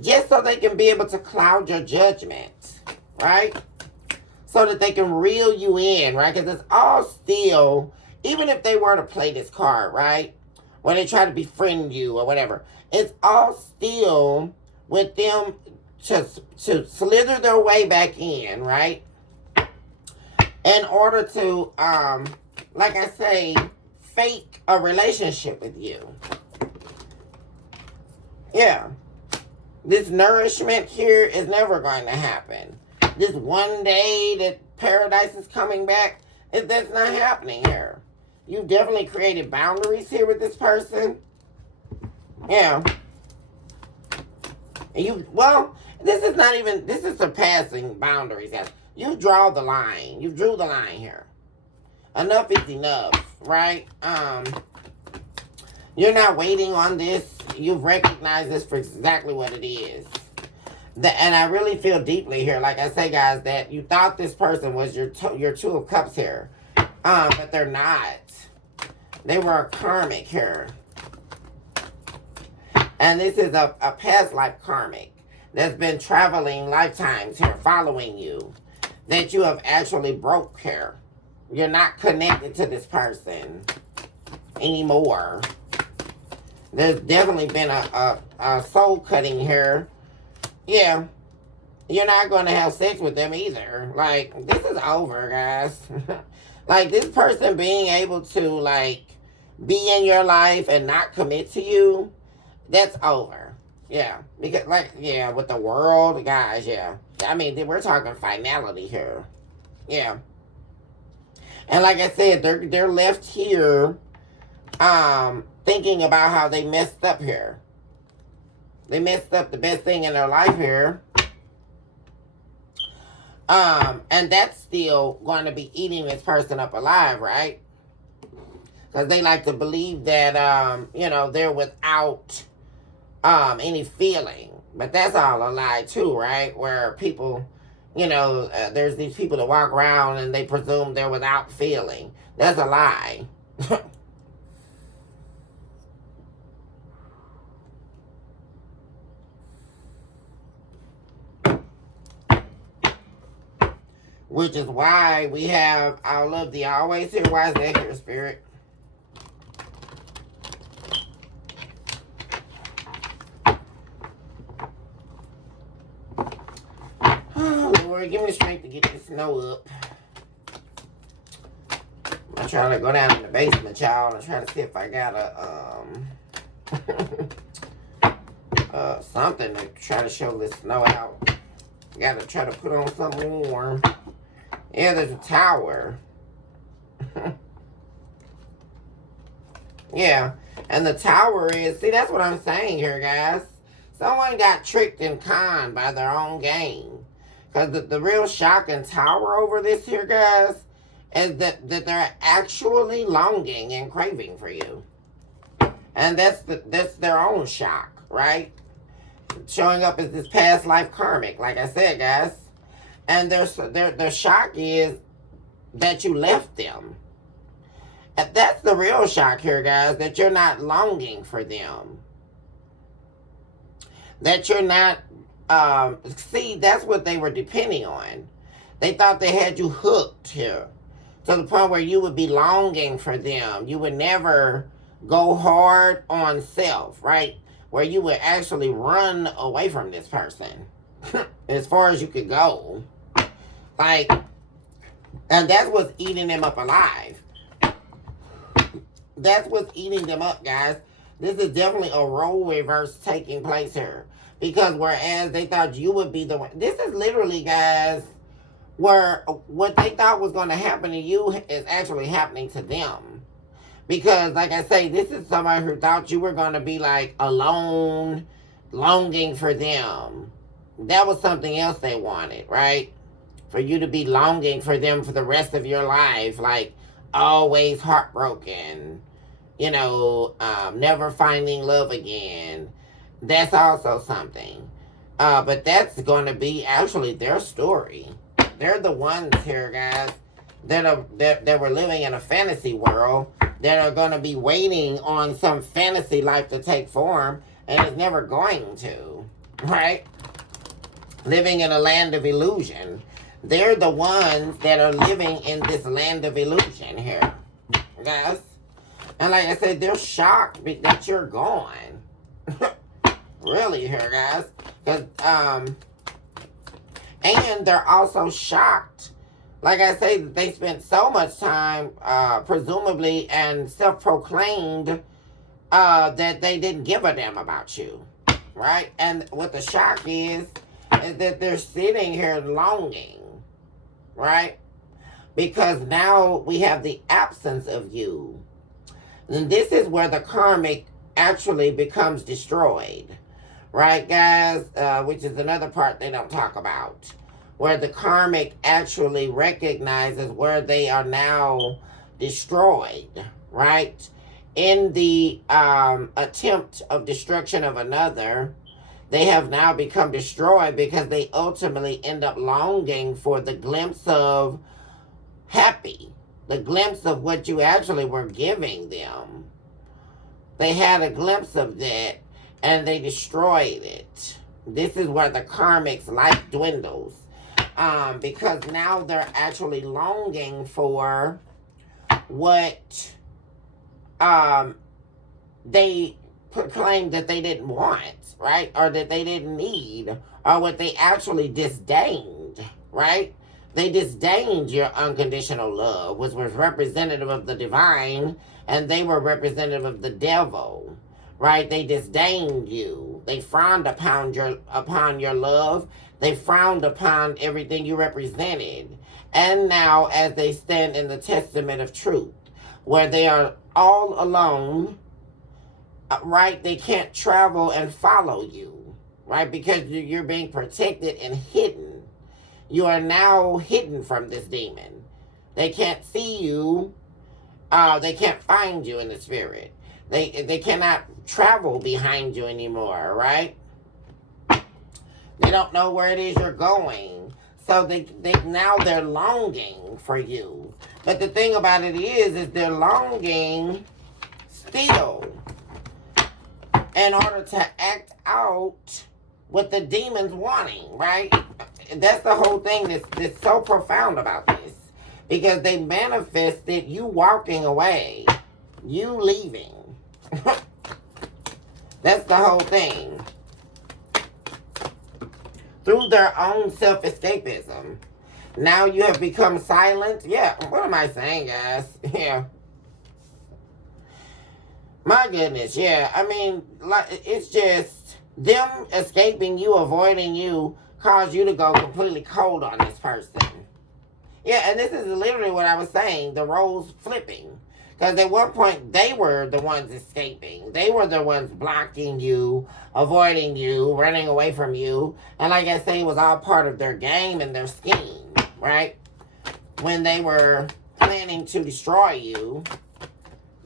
Just so they can be able to cloud your judgment, right? So that they can reel you in, right? Because it's all still, even if they were to play this card, right? When they try to befriend you or whatever, it's all still with them to slither their way back in, right? In order to, like I say, fake a relationship with you. Yeah. This nourishment here is never going to happen. This one day that paradise is coming back, that's not happening here. You've definitely created boundaries here with this person. Yeah. This is surpassing boundaries. You draw the line. You drew the line here. Enough is enough, right? You're not waiting on this. You've recognized this for exactly what it is. And I really feel deeply here, like I say, guys, that you thought this person was your Two of Cups here. But they're not. They were a karmic here. And this is a past life karmic that's been traveling lifetimes here, following you. That you have actually broke here. You're not connected to this person anymore. There's definitely been a soul cutting here. Yeah. You're not going to have sex with them either. Like, this is over, guys. Like, this person being able to, like, be in your life and not commit to you, that's over. Yeah. Because, like, yeah, with the world, guys, yeah. I mean, we're talking finality here. Yeah. And like I said, they're left here thinking about how they messed up here. They messed up the best thing in their life here. And that's still going to be eating this person up alive, right? Because they like to believe that, they're without any feeling. But that's all a lie too, right? Where people, there's these people that walk around and they presume they're without feeling. That's a lie. Which is why we have our love the always here. Why is that here, Spirit? Oh, Lord, give me the strength to get this snow up. I'm trying to go down in the basement, y'all, and try to see if I got a something to try to show this snow out. Gotta try to put on something warm. Yeah, there's a tower. Yeah, and the tower is, see, that's what I'm saying here, guys. Someone got tricked and conned by their own game. Because the real shocking tower over this here, guys, is that they're actually longing and craving for you. And that's their own shock, right? Showing up as this past life karmic, like I said, guys. And their shock is that you left them. And that's the real shock here, guys, that you're not longing for them. That you're not, see, that's what they were depending on. They thought they had you hooked here to the point where you would be longing for them. You would never go hard on self, right? Where you would actually run away from this person as far as you could go. Like, and that's what's eating them up alive. That's what's eating them up, guys. This is definitely a role reverse taking place here. Because whereas they thought you would be the one, this is literally, guys, where what they thought was going to happen to you is actually happening to them. Because, like I say, this is somebody who thought you were going to be like alone, longing for them. That was something else they wanted, right? For you to be longing for them for the rest of your life, like always heartbroken, never finding love again. That's also something. But that's going to be actually their story. They're the ones here, guys, that were living in a fantasy world that are going to be waiting on some fantasy life to take form, and it's never going to, right? Living in a land of illusion. They're the ones that are living in this land of illusion here, guys. And like I said, they're shocked that you're gone. Really here, guys. And they're also shocked, like I say, that they spent so much time, presumably, and self-proclaimed that they didn't give a damn about you, right? And what the shock is that they're sitting here longing, right? Because now we have the absence of you. And this is where the karmic actually becomes destroyed. Right, guys? Which is another part they don't talk about. Where the karmic actually recognizes where they are now destroyed. Right? In the attempt of destruction of another, they have now become destroyed because they ultimately end up longing for the glimpse of happy. The glimpse of what you actually were giving them. They had a glimpse of that, and they destroyed it. This is where the karmic's life dwindles. Because now they're actually longing for what they proclaimed that they didn't want, right? Or that they didn't need, or what they actually disdained, right? They disdained your unconditional love, which was representative of the divine, and they were representative of the devil. Right? They disdained you. They frowned upon your love. They frowned upon everything you represented. And now, as they stand in the testament of truth, where they are all alone, right? They can't travel and follow you, right? Because you're being protected and hidden. You are now hidden from this demon. They can't see you. They can't find you in the spirit. They cannot travel behind you anymore, right? They don't know where it is you're going. So they're longing for you. But the thing about it is they're longing still in order to act out what the demon's wanting, right? That's the whole thing that's so profound about this. Because they manifested you walking away, you leaving. That's the whole thing. Through their own self-escapism. Now you have become silent. Yeah, what am I saying, guys? Yeah. My goodness, yeah. I mean, it's just them escaping you, avoiding you, caused you to go completely cold on this person. Yeah, and this is literally what I was saying, the roles flipping. Because at one point, they were the ones escaping. They were the ones blocking you, avoiding you, running away from you. And like I say, it was all part of their game and their scheme, right? When they were planning to destroy you,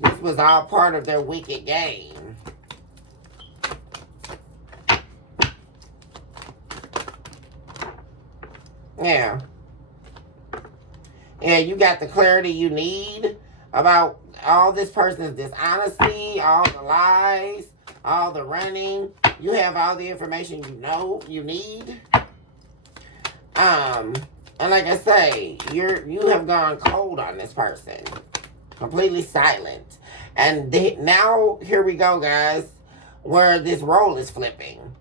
this was all part of their wicked game. Yeah. Yeah, you got the clarity you need about all this person's dishonesty, all the lies, all the running. You have all the information you know you need. And like I say, you have gone cold on this person, completely silent. And now here we go, guys, where this role is flipping,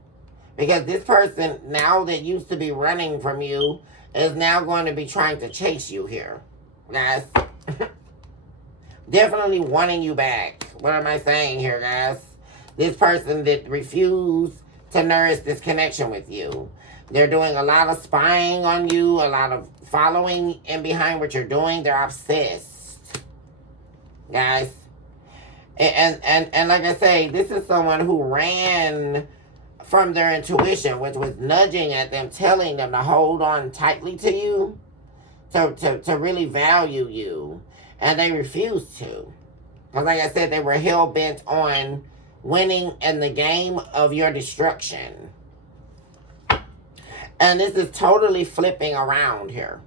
because this person now that used to be running from you is now going to be trying to chase you here, guys. Definitely wanting you back. What am I saying here, guys? This person that refused to nourish this connection with you. They're doing a lot of spying on you, a lot of following in behind what you're doing. They're obsessed, guys. And like I say, this is someone who ran from their intuition, which was nudging at them, telling them to hold on tightly to you, to really value you. And they refused to. Because like I said, they were hell-bent on winning in the game of your destruction. And this is totally flipping around here.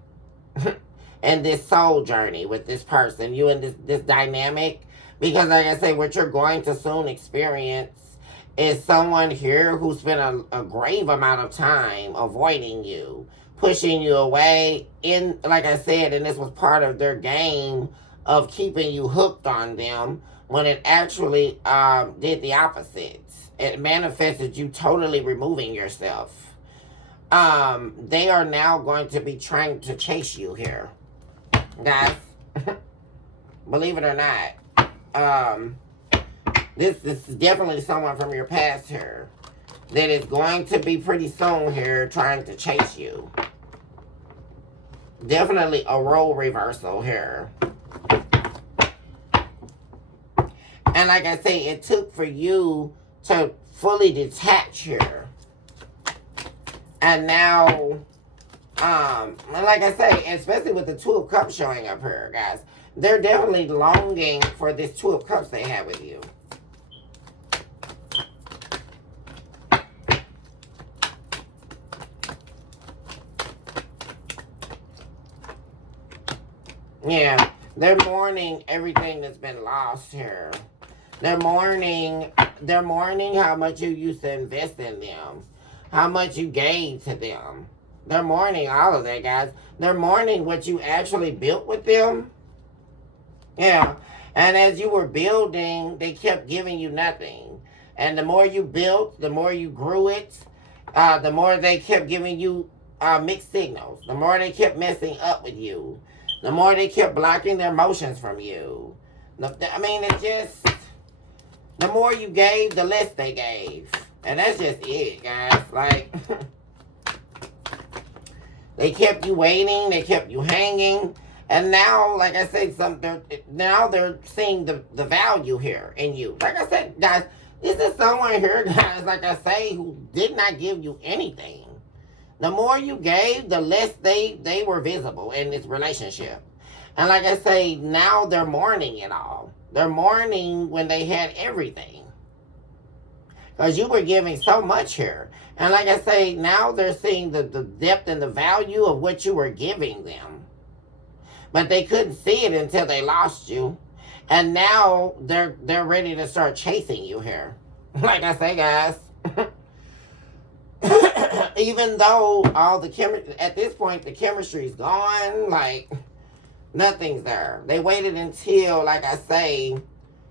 In this soul journey with this person, you and this dynamic. Because like I say, what you're going to soon experience is someone here who spent a grave amount of time avoiding you, pushing you away, in, like I said, and this was part of their game of keeping you hooked on them, when it actually did the opposite. It manifested you totally removing yourself. They are now going to be trying to chase you here, guys. Believe it or not. This is definitely someone from your past here that is going to be pretty soon here trying to chase you. Definitely a role reversal here. And like I say, it took for you to fully detach here. And now, like I say, especially with the Two of Cups showing up here, guys, they're definitely longing for this Two of Cups they have with you. Yeah, they're mourning everything that's been lost here. They're mourning how much you used to invest in them, how much you gave to them. They're mourning all of that, guys. They're mourning what you actually built with them. Yeah, and as you were building, they kept giving you nothing. And the more you built, the more you grew it, the more they kept giving you mixed signals. The more they kept messing up with you. The more they kept blocking their emotions from you. I mean, it just... The more you gave, the less they gave. And that's just it, guys. Like... They kept you waiting. They kept you hanging. And now, like I said, now they're seeing the value here in you. Like I said, guys, this is someone here, guys, like I say, who did not give you anything. The more you gave, the less they were visible in this relationship. And like I say, now they're mourning it all. They're mourning when they had everything. Because you were giving so much here. And like I say, now they're seeing the depth and the value of what you were giving them. But they couldn't see it until they lost you. And now they're ready to start chasing you here. Like I say, guys. Even though all the at this point the chemistry's gone, like nothing's there. They waited until, like I say,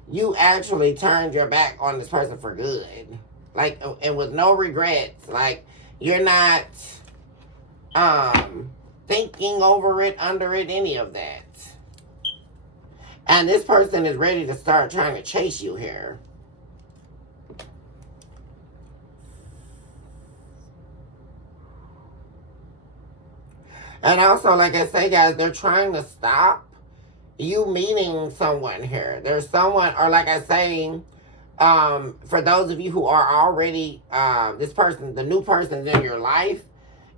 you actually turned your back on this person for good. Like, and with no regrets. Like, you're not thinking over it, under it, any of that. And this person is ready to start trying to chase you here. And also, like I say, guys, they're trying to stop you meeting someone here. There's someone, or like I say, for those of you who are already, this person, the new person's in your life,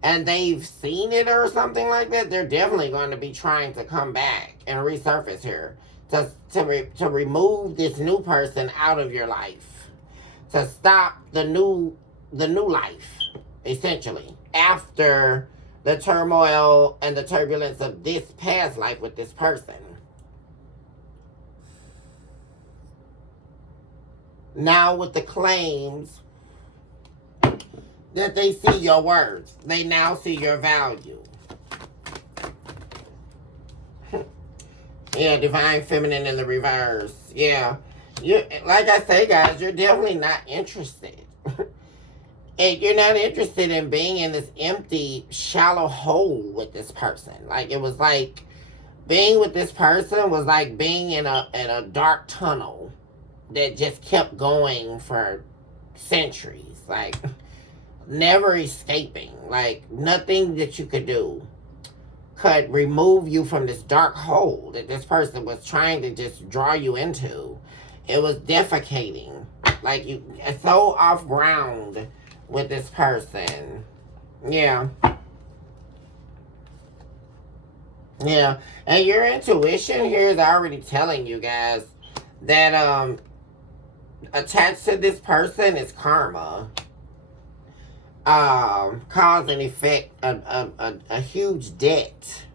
and they've seen it or something like that, they're definitely going to be trying to come back and resurface here. To remove this new person out of your life. To stop the new life, essentially. After the turmoil and the turbulence of this past life with this person. Now with the claims that they see your worth. They now see your value. Yeah, divine feminine in the reverse. Yeah. You, like I say, guys, you're definitely not interested. And you're not interested in being in this empty, shallow hole with this person. Like, it was like being with this person was like being in a dark tunnel that just kept going for centuries. Like, never escaping. Like, nothing that you could do could remove you from this dark hole that this person was trying to just draw you into. It was defecating. Like, you so off ground with this person. Yeah. Yeah. And your intuition here is already telling you guys that attached to this person is karma. Cause and effect, a huge debt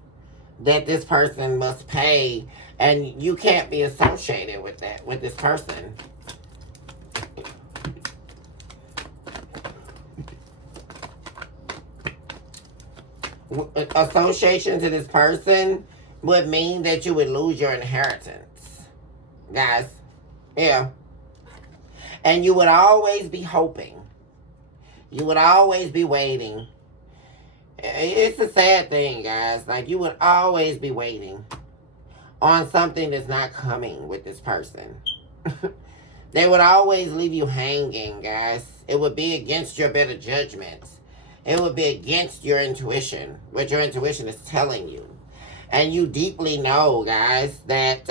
that this person must pay, and you can't be associated with that, with this person. Association to this person would mean that you would lose your inheritance, guys. Yeah. And you would always be hoping. You would always be waiting. It's a sad thing, guys. Like, you would always be waiting on something that's not coming with this person. They would always leave you hanging, guys. It would be against your better judgments. It would be against your intuition, what your intuition is telling you. And you deeply know, guys, that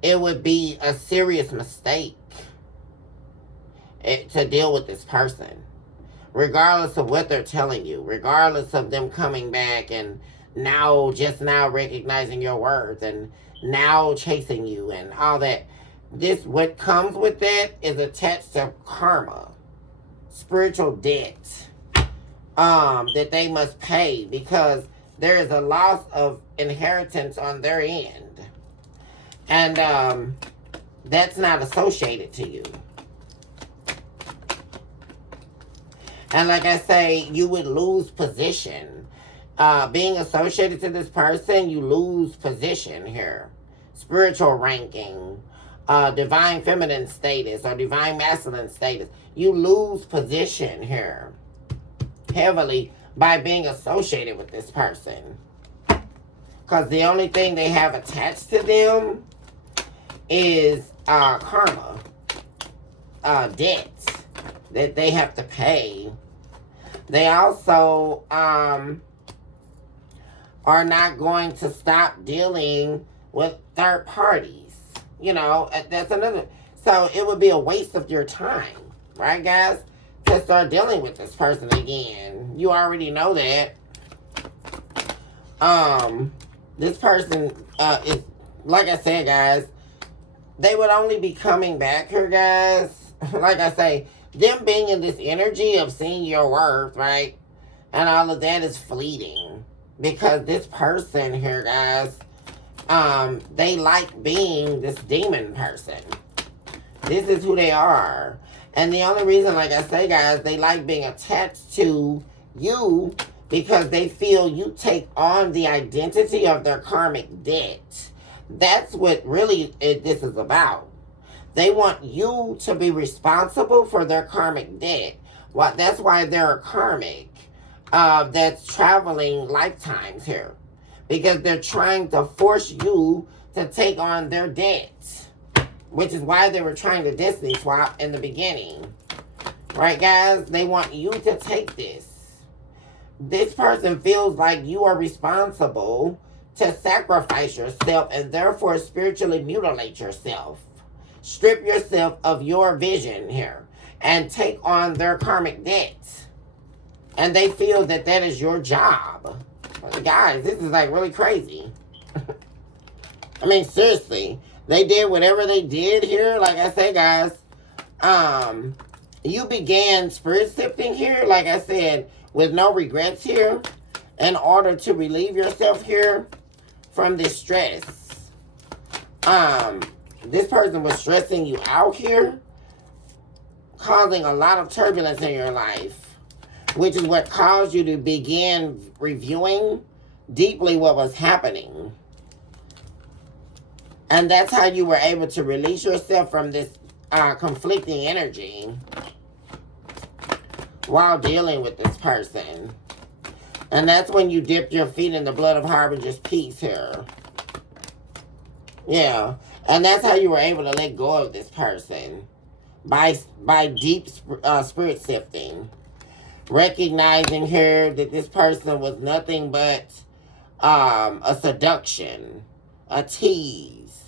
it would be a serious mistake to deal with this person, regardless of what they're telling you, regardless of them coming back and just now recognizing your worth and now chasing you and all that. What comes with that is attached to karma, spiritual debt, that they must pay because there is a loss of inheritance on their end. And that's not associated to you. And like I say, you would lose position. Being associated to this person, you lose position here. Spiritual ranking, divine feminine status, or divine masculine status. You lose position here heavily by being associated with this person. Because the only thing they have attached to them is karma, debt that they have to pay. They also are not going to stop dealing with third parties. You know, that's another. So it would be a waste of your time, right, guys, to start dealing with this person again. You already know that. This person is, like I said, guys, they would only be coming back here, guys. Like I say, them being in this energy of seeing your worth, right? And all of that is fleeting. Because this person here, guys, they like being this demon person. This is who they are. And the only reason, like I say, guys, they like being attached to you because they feel you take on the identity of their karmic debt. That's what really this is about. They want you to be responsible for their karmic debt. Well, that's why they're a karmic that's traveling lifetimes here. Because they're trying to force you to take on their debt. Which is why they were trying to destiny swap in the beginning. Right, guys? They want you to take this. This person feels like you are responsible to sacrifice yourself and therefore spiritually mutilate yourself. Strip yourself of your vision here and take on their karmic debts. And they feel that that is your job. Guys, this is like really crazy. I mean, seriously. They did whatever they did here. Like I say, guys, You began spirit sifting here, like I said, with no regrets here, in order to relieve yourself here from this stress. This person was stressing you out here, causing a lot of turbulence in your life, which is what caused you to begin reviewing deeply what was happening. And that's how you were able to release yourself from this conflicting energy while dealing with this person. And that's when you dipped your feet in the blood of Harbinger's peace here. Yeah. And that's how you were able to let go of this person. By deep spirit sifting. Recognizing here that this person was nothing but a seduction. A tease.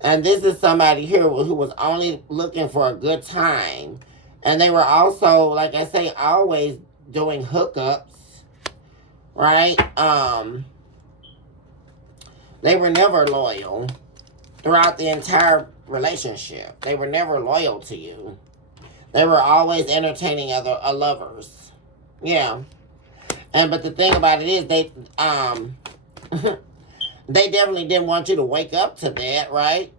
And this is somebody here who was only looking for a good time. And they were also, like I say, always doing hookups. Right? They were never loyal throughout the entire relationship. They were never loyal to you. They were always entertaining other lovers. Yeah. But the thing about it is they they definitely didn't want you to wake up to that, right?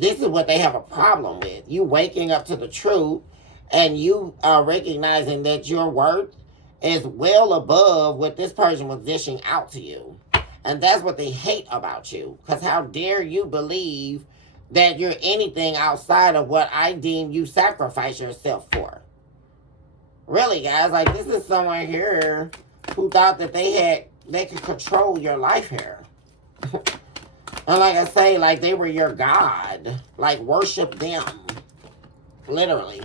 This is what they have a problem with. You waking up to the truth and you recognizing that your worth is well above what this person was dishing out to you. And that's what they hate about you. Because how dare you believe that you're anything outside of what I deem you sacrifice yourself for. Really, guys, like this is someone here who thought that they could control your life here. And like I say, like they were your God. Like worship them. Literally.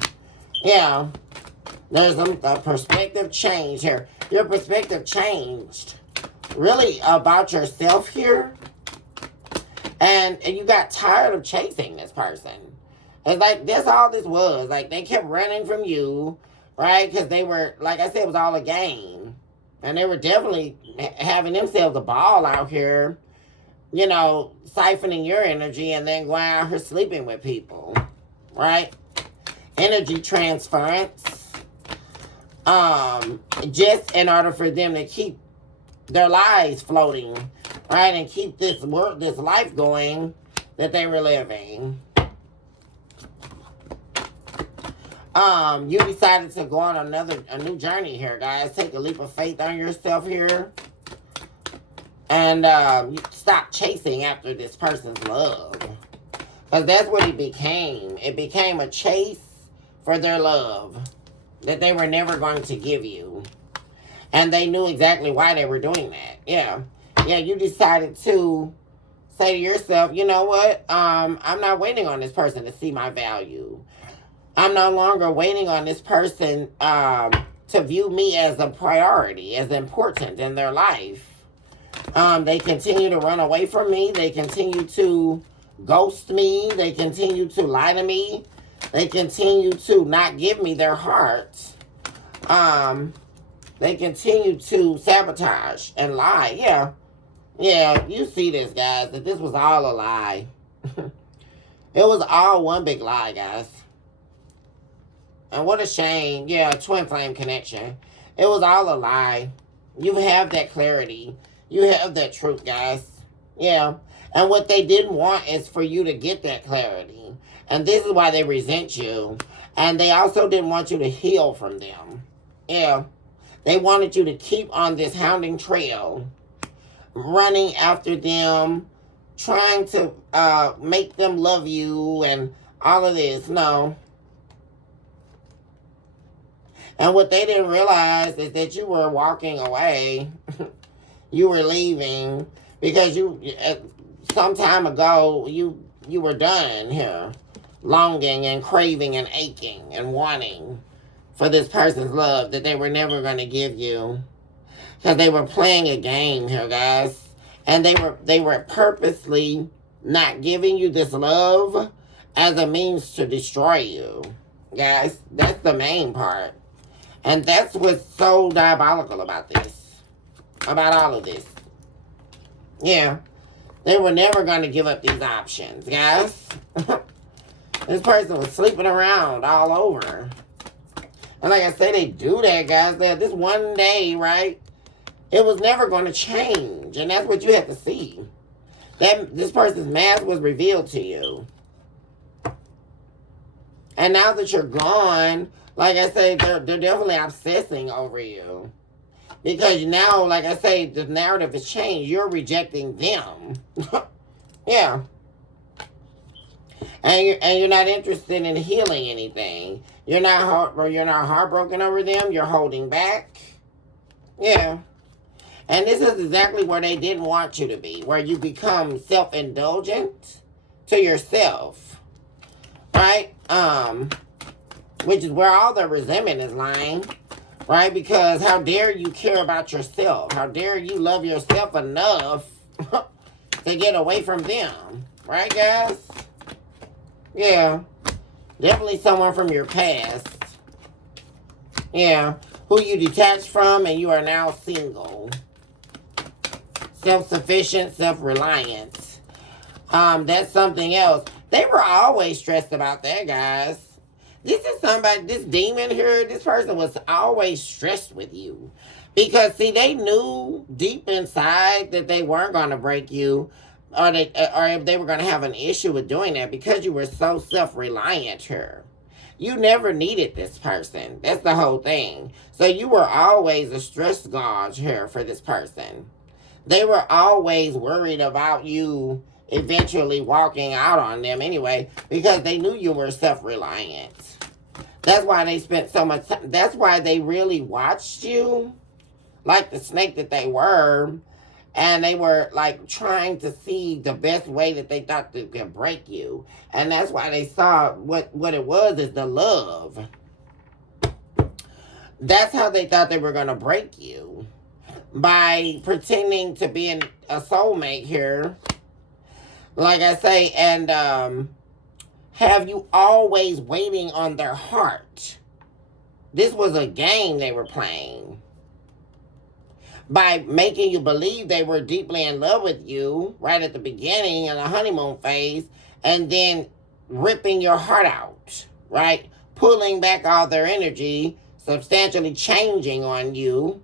Yeah. There's a perspective change here. Your perspective changed. Really about yourself here. And you got tired of chasing this person. It's like that's all this was. Like they kept running from you. Right? Because they were, like I said, it was all a game. And they were definitely having themselves a ball out here. You know, siphoning your energy and then going out here sleeping with people. Right? Energy transference. Just in order for them to keep their lives floating, right, and keep this life going that they were living. You decided to go on a new journey here, guys. Take a leap of faith on yourself here, and stop chasing after this person's love, because that's what it became. It became a chase for their love that they were never going to give you. And they knew exactly why they were doing that. Yeah. Yeah, you decided to say to yourself, you know what? I'm not waiting on this person to see my value. I'm no longer waiting on this person to view me as a priority, as important in their life. They continue to run away from me. They continue to ghost me. They continue to lie to me. They continue to not give me their heart. They continue to sabotage and lie. Yeah. Yeah, you see this, guys, that this was all a lie. It was all one big lie, guys. And what a shame. Yeah, twin flame connection. It was all a lie. You have that clarity. You have that truth, guys. Yeah. And what they didn't want is for you to get that clarity. And this is why they resent you. And they also didn't want you to heal from them. Yeah. They wanted you to keep on this hounding trail. Running after them. Trying to make them love you and all of this. No. And what they didn't realize is that you were walking away. You were leaving. Because you, some time ago, you were done here. Longing and craving and aching and wanting for this person's love that they were never going to give you. Because they were playing a game here, guys. And they were purposely not giving you this love as a means to destroy you. Guys, that's the main part. And that's what's so diabolical about this. About all of this. Yeah. They were never going to give up these options, guys. This person was sleeping around all over. And like I say, they do that, guys. That this one day, right? It was never going to change. And that's what you have to see. That this person's mask was revealed to you. And now that you're gone, like I say, they're definitely obsessing over you. Because now, like I say, the narrative has changed. You're rejecting them. Yeah. And you're not interested in healing anything. You're not heartbroken over them. You're holding back. Yeah. And this is exactly where they didn't want you to be. Where you become self-indulgent to yourself. Right? Which is where all the resentment is lying. Right? Because how dare you care about yourself? How dare you love yourself enough to get away from them? Right, guys? Yeah. Definitely someone from your past. Yeah. Who you detached from and you are now single. Self-sufficient, self-reliant. That's something else. They were always stressed about that, guys. This is somebody, this demon here, this person was always stressed with you. Because, see, they knew deep inside that they weren't going to break you. Or if they were going to have an issue with doing that. Because you were so self-reliant here. You never needed this person. That's the whole thing. So you were always a stress gauge here for this person. They were always worried about you eventually walking out on them anyway, because they knew you were self-reliant. That's why they spent so much time. That's why they really watched you like the snake that they were, and they were like trying to see the best way that they thought they could break you. And that's why they saw what it was is the love. That's how they thought they were going to break you. By pretending to be a soulmate here. Like I say, and have you always waiting on their heart. This was a game they were playing. By making you believe they were deeply in love with you right at the beginning in the honeymoon phase, and then ripping your heart out, right? Pulling back all their energy, substantially changing on you.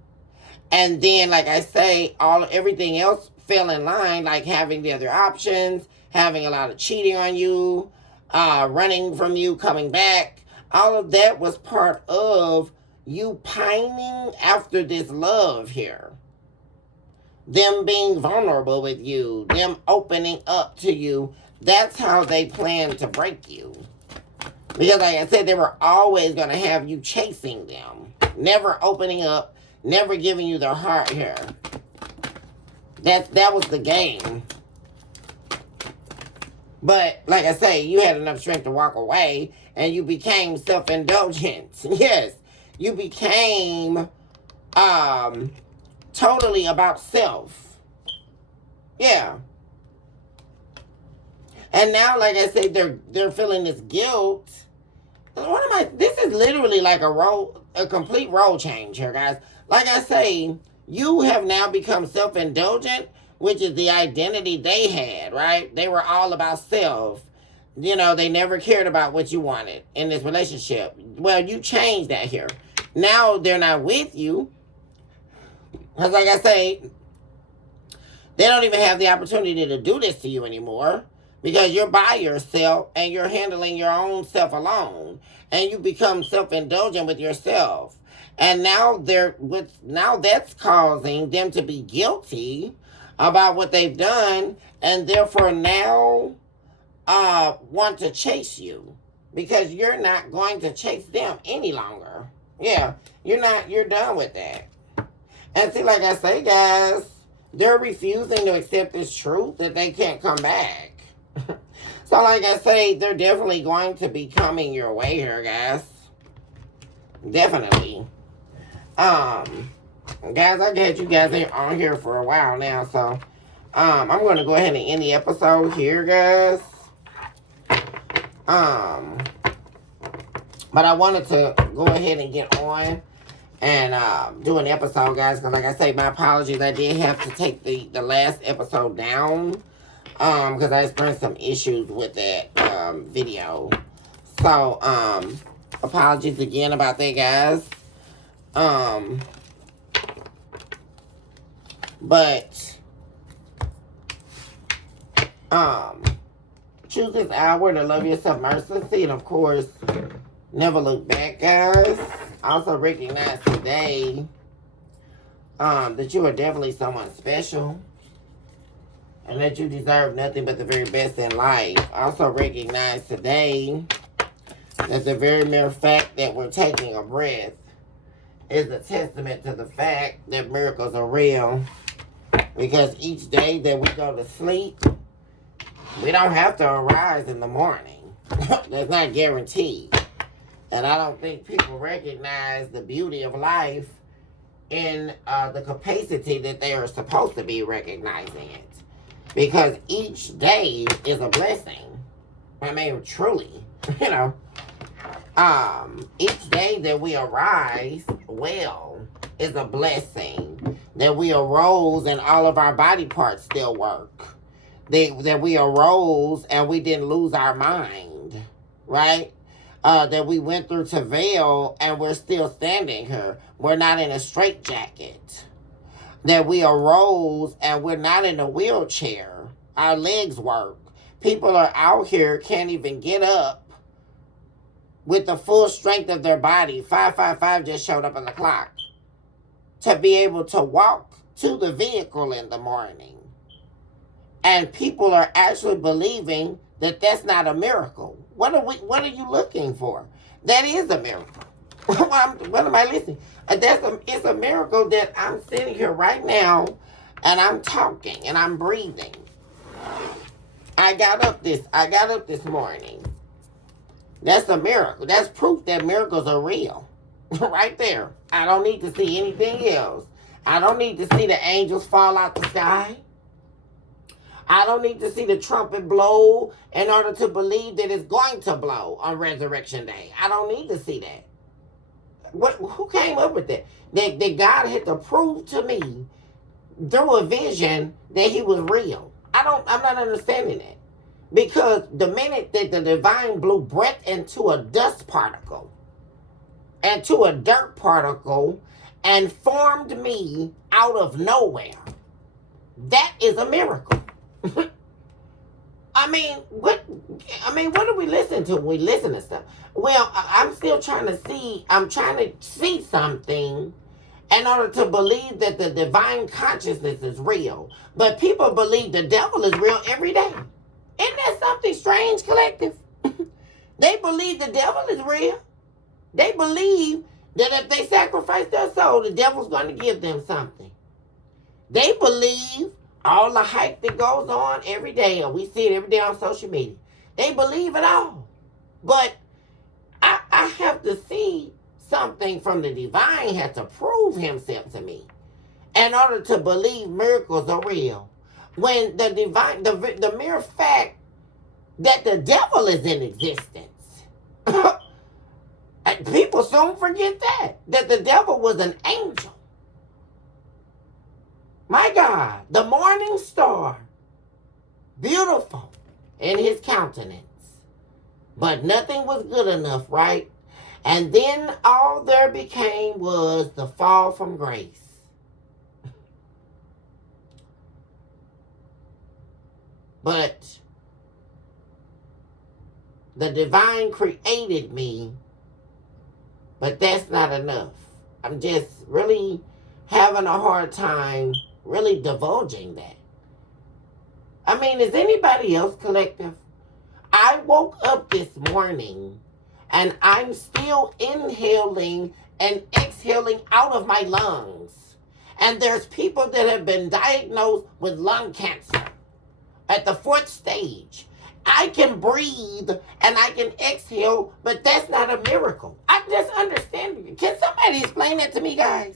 And then, like I say, everything else fell in line, like having the other options, having a lot of cheating on you, running from you, coming back. All of that was part of you pining after this love here. Them being vulnerable with you, them opening up to you. That's how they planned to break you. Because, like I said, they were always going to have you chasing them, never opening up. Never giving you their heart here. That was the game. But, like I say, you had enough strength to walk away, and you became self-indulgent. Yes. You became totally about self. Yeah. And now, like I say, they're feeling this guilt. This is literally like a complete role change here, guys. Like I say, you have now become self-indulgent, which is the identity they had, right? They were all about self. You know, they never cared about what you wanted in this relationship. Well, you changed that here. Now they're not with you. Because like I say, they don't even have the opportunity to do this to you anymore. Because you're by yourself and you're handling your own self alone. And you become self-indulgent with yourself. And now that's causing them to be guilty about what they've done, and therefore now want to chase you because you're not going to chase them any longer. Yeah, you're done with that. And see, like I say, guys, they're refusing to accept this truth that they can't come back. So like I say, they're definitely going to be coming your way here, guys. Definitely. Guys, I got you guys on here for a while now, so I'm going to go ahead and end the episode here, guys. But I wanted to go ahead and get on and do an episode, guys, because like I say, my apologies, I did have to take the last episode down because I experienced some issues with that video. So, apologies again about that, guys. But, choose this hour to love yourself mercilessly, and of course, never look back, guys. Also recognize today, that you are definitely someone special, and that you deserve nothing but the very best in life. Also recognize today that the very mere fact that we're taking a breath is a testament to the fact that miracles are real. Because each day that we go to sleep, we don't have to arise in the morning. That's not guaranteed. And I don't think people recognize the beauty of life in the capacity that they are supposed to be recognizing it. Because each day is a blessing. I mean, truly, you know. Each day that we arise well is a blessing. That we arose and all of our body parts still work. That we arose and we didn't lose our mind, right? That we went through travail and we're still standing here. We're not in a straitjacket. That we arose and we're not in a wheelchair. Our legs work. People are out here, can't even get up with the full strength of their body. 555 just showed up on the clock to be able to walk to the vehicle in the morning. And people are actually believing that that's not a miracle. What are you looking for? That is a miracle. What am I listening? It's a miracle that I'm sitting here right now and I'm talking and I'm breathing. I got up this morning. That's a miracle. That's proof that miracles are real. Right there. I don't need to see anything else. I don't need to see the angels fall out the sky. I don't need to see the trumpet blow in order to believe that it's going to blow on Resurrection Day. I don't need to see that. Who came up with that? That God had to prove to me through a vision that he was real. I'm not understanding that. Because the minute that the divine blew breath into a dust particle, and to a dirt particle, and formed me out of nowhere, that is a miracle. I mean, what do we listen to when we listen to stuff? Well, I'm trying to see something in order to believe that the divine consciousness is real. But people believe the devil is real every day. Isn't that something strange, collective? They believe the devil is real. They believe that if they sacrifice their soul, the devil's going to give them something. They believe all the hype that goes on every day, and we see it every day on social media. They believe it all. But I have to see something from the divine has to prove himself to me in order to believe miracles are real. When the divine, the mere fact that the devil is in existence, people soon forget that the devil was an angel. My God, the morning star, beautiful in his countenance, but nothing was good enough, right? And then all there became was the fall from grace. But the divine created me, but that's not enough. I'm just really having a hard time really divulging that. I mean, is anybody else, collective? I woke up this morning and I'm still inhaling and exhaling out of my lungs. And there's people that have been diagnosed with lung cancer at the 4th stage. I can breathe and I can exhale, but that's not a miracle. I just understand. Can somebody explain that to me, guys?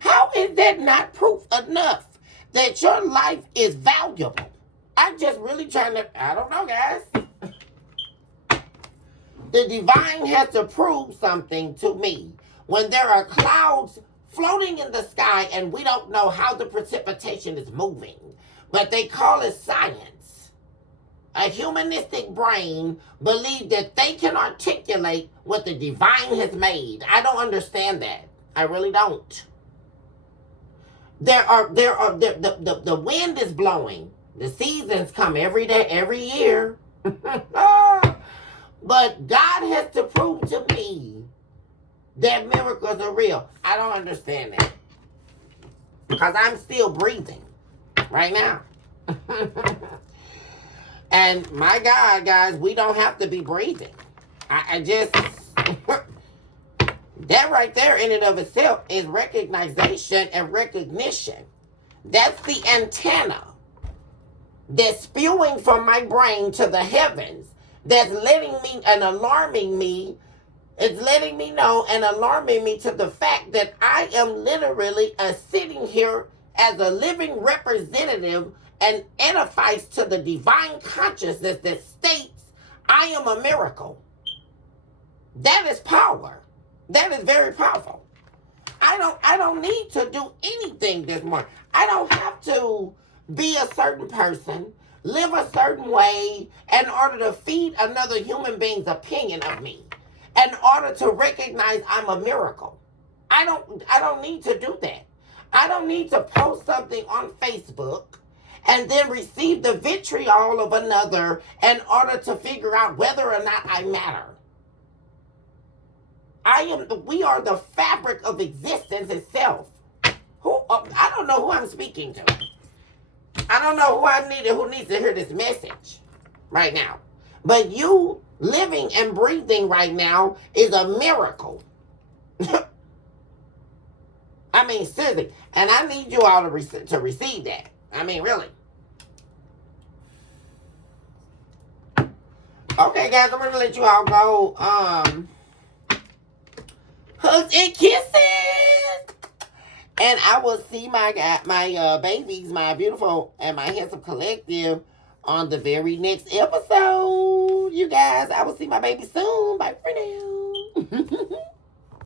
How is that not proof enough that your life is valuable? I'm just really trying to, I don't know, guys. The divine has to prove something to me. When there are clouds floating in the sky and we don't know how the precipitation is moving, but they call it science. a humanistic brain believe that they can articulate what the divine has made. I don't understand that. I really don't. The wind is blowing. The seasons come every day, every year. But God has to prove to me that miracles are real. I don't understand that. Because I'm still breathing right now. And my God, guys, we don't have to be breathing. I just... That right there in and of itself is recognition and recognition. That's the antenna that's spewing from my brain to the heavens. That's letting me and alarming me. It's letting me know and alarming me to the fact that I am literally sitting here as a living representative and edifies to the divine consciousness that states I am a miracle. That is power. That is very powerful. I don't need to do anything this morning. I don't have to be a certain person, live a certain way in order to feed another human being's opinion of me, in order to recognize I'm a miracle. I don't need to do that. I don't need to post something on Facebook and then receive the vitriol of another in order to figure out whether or not I matter. We are the fabric of existence itself. I don't know who I'm speaking to. I don't know who needs to hear this message right now. But you living and breathing right now is a miracle. I mean, seriously. And I need you all to receive that. I mean, really. Okay, guys, I'm going to let you all go. Hugs and kisses. And I will see my babies, my beautiful and my handsome collective on the very next episode. You guys, I will see my baby soon. Bye for now.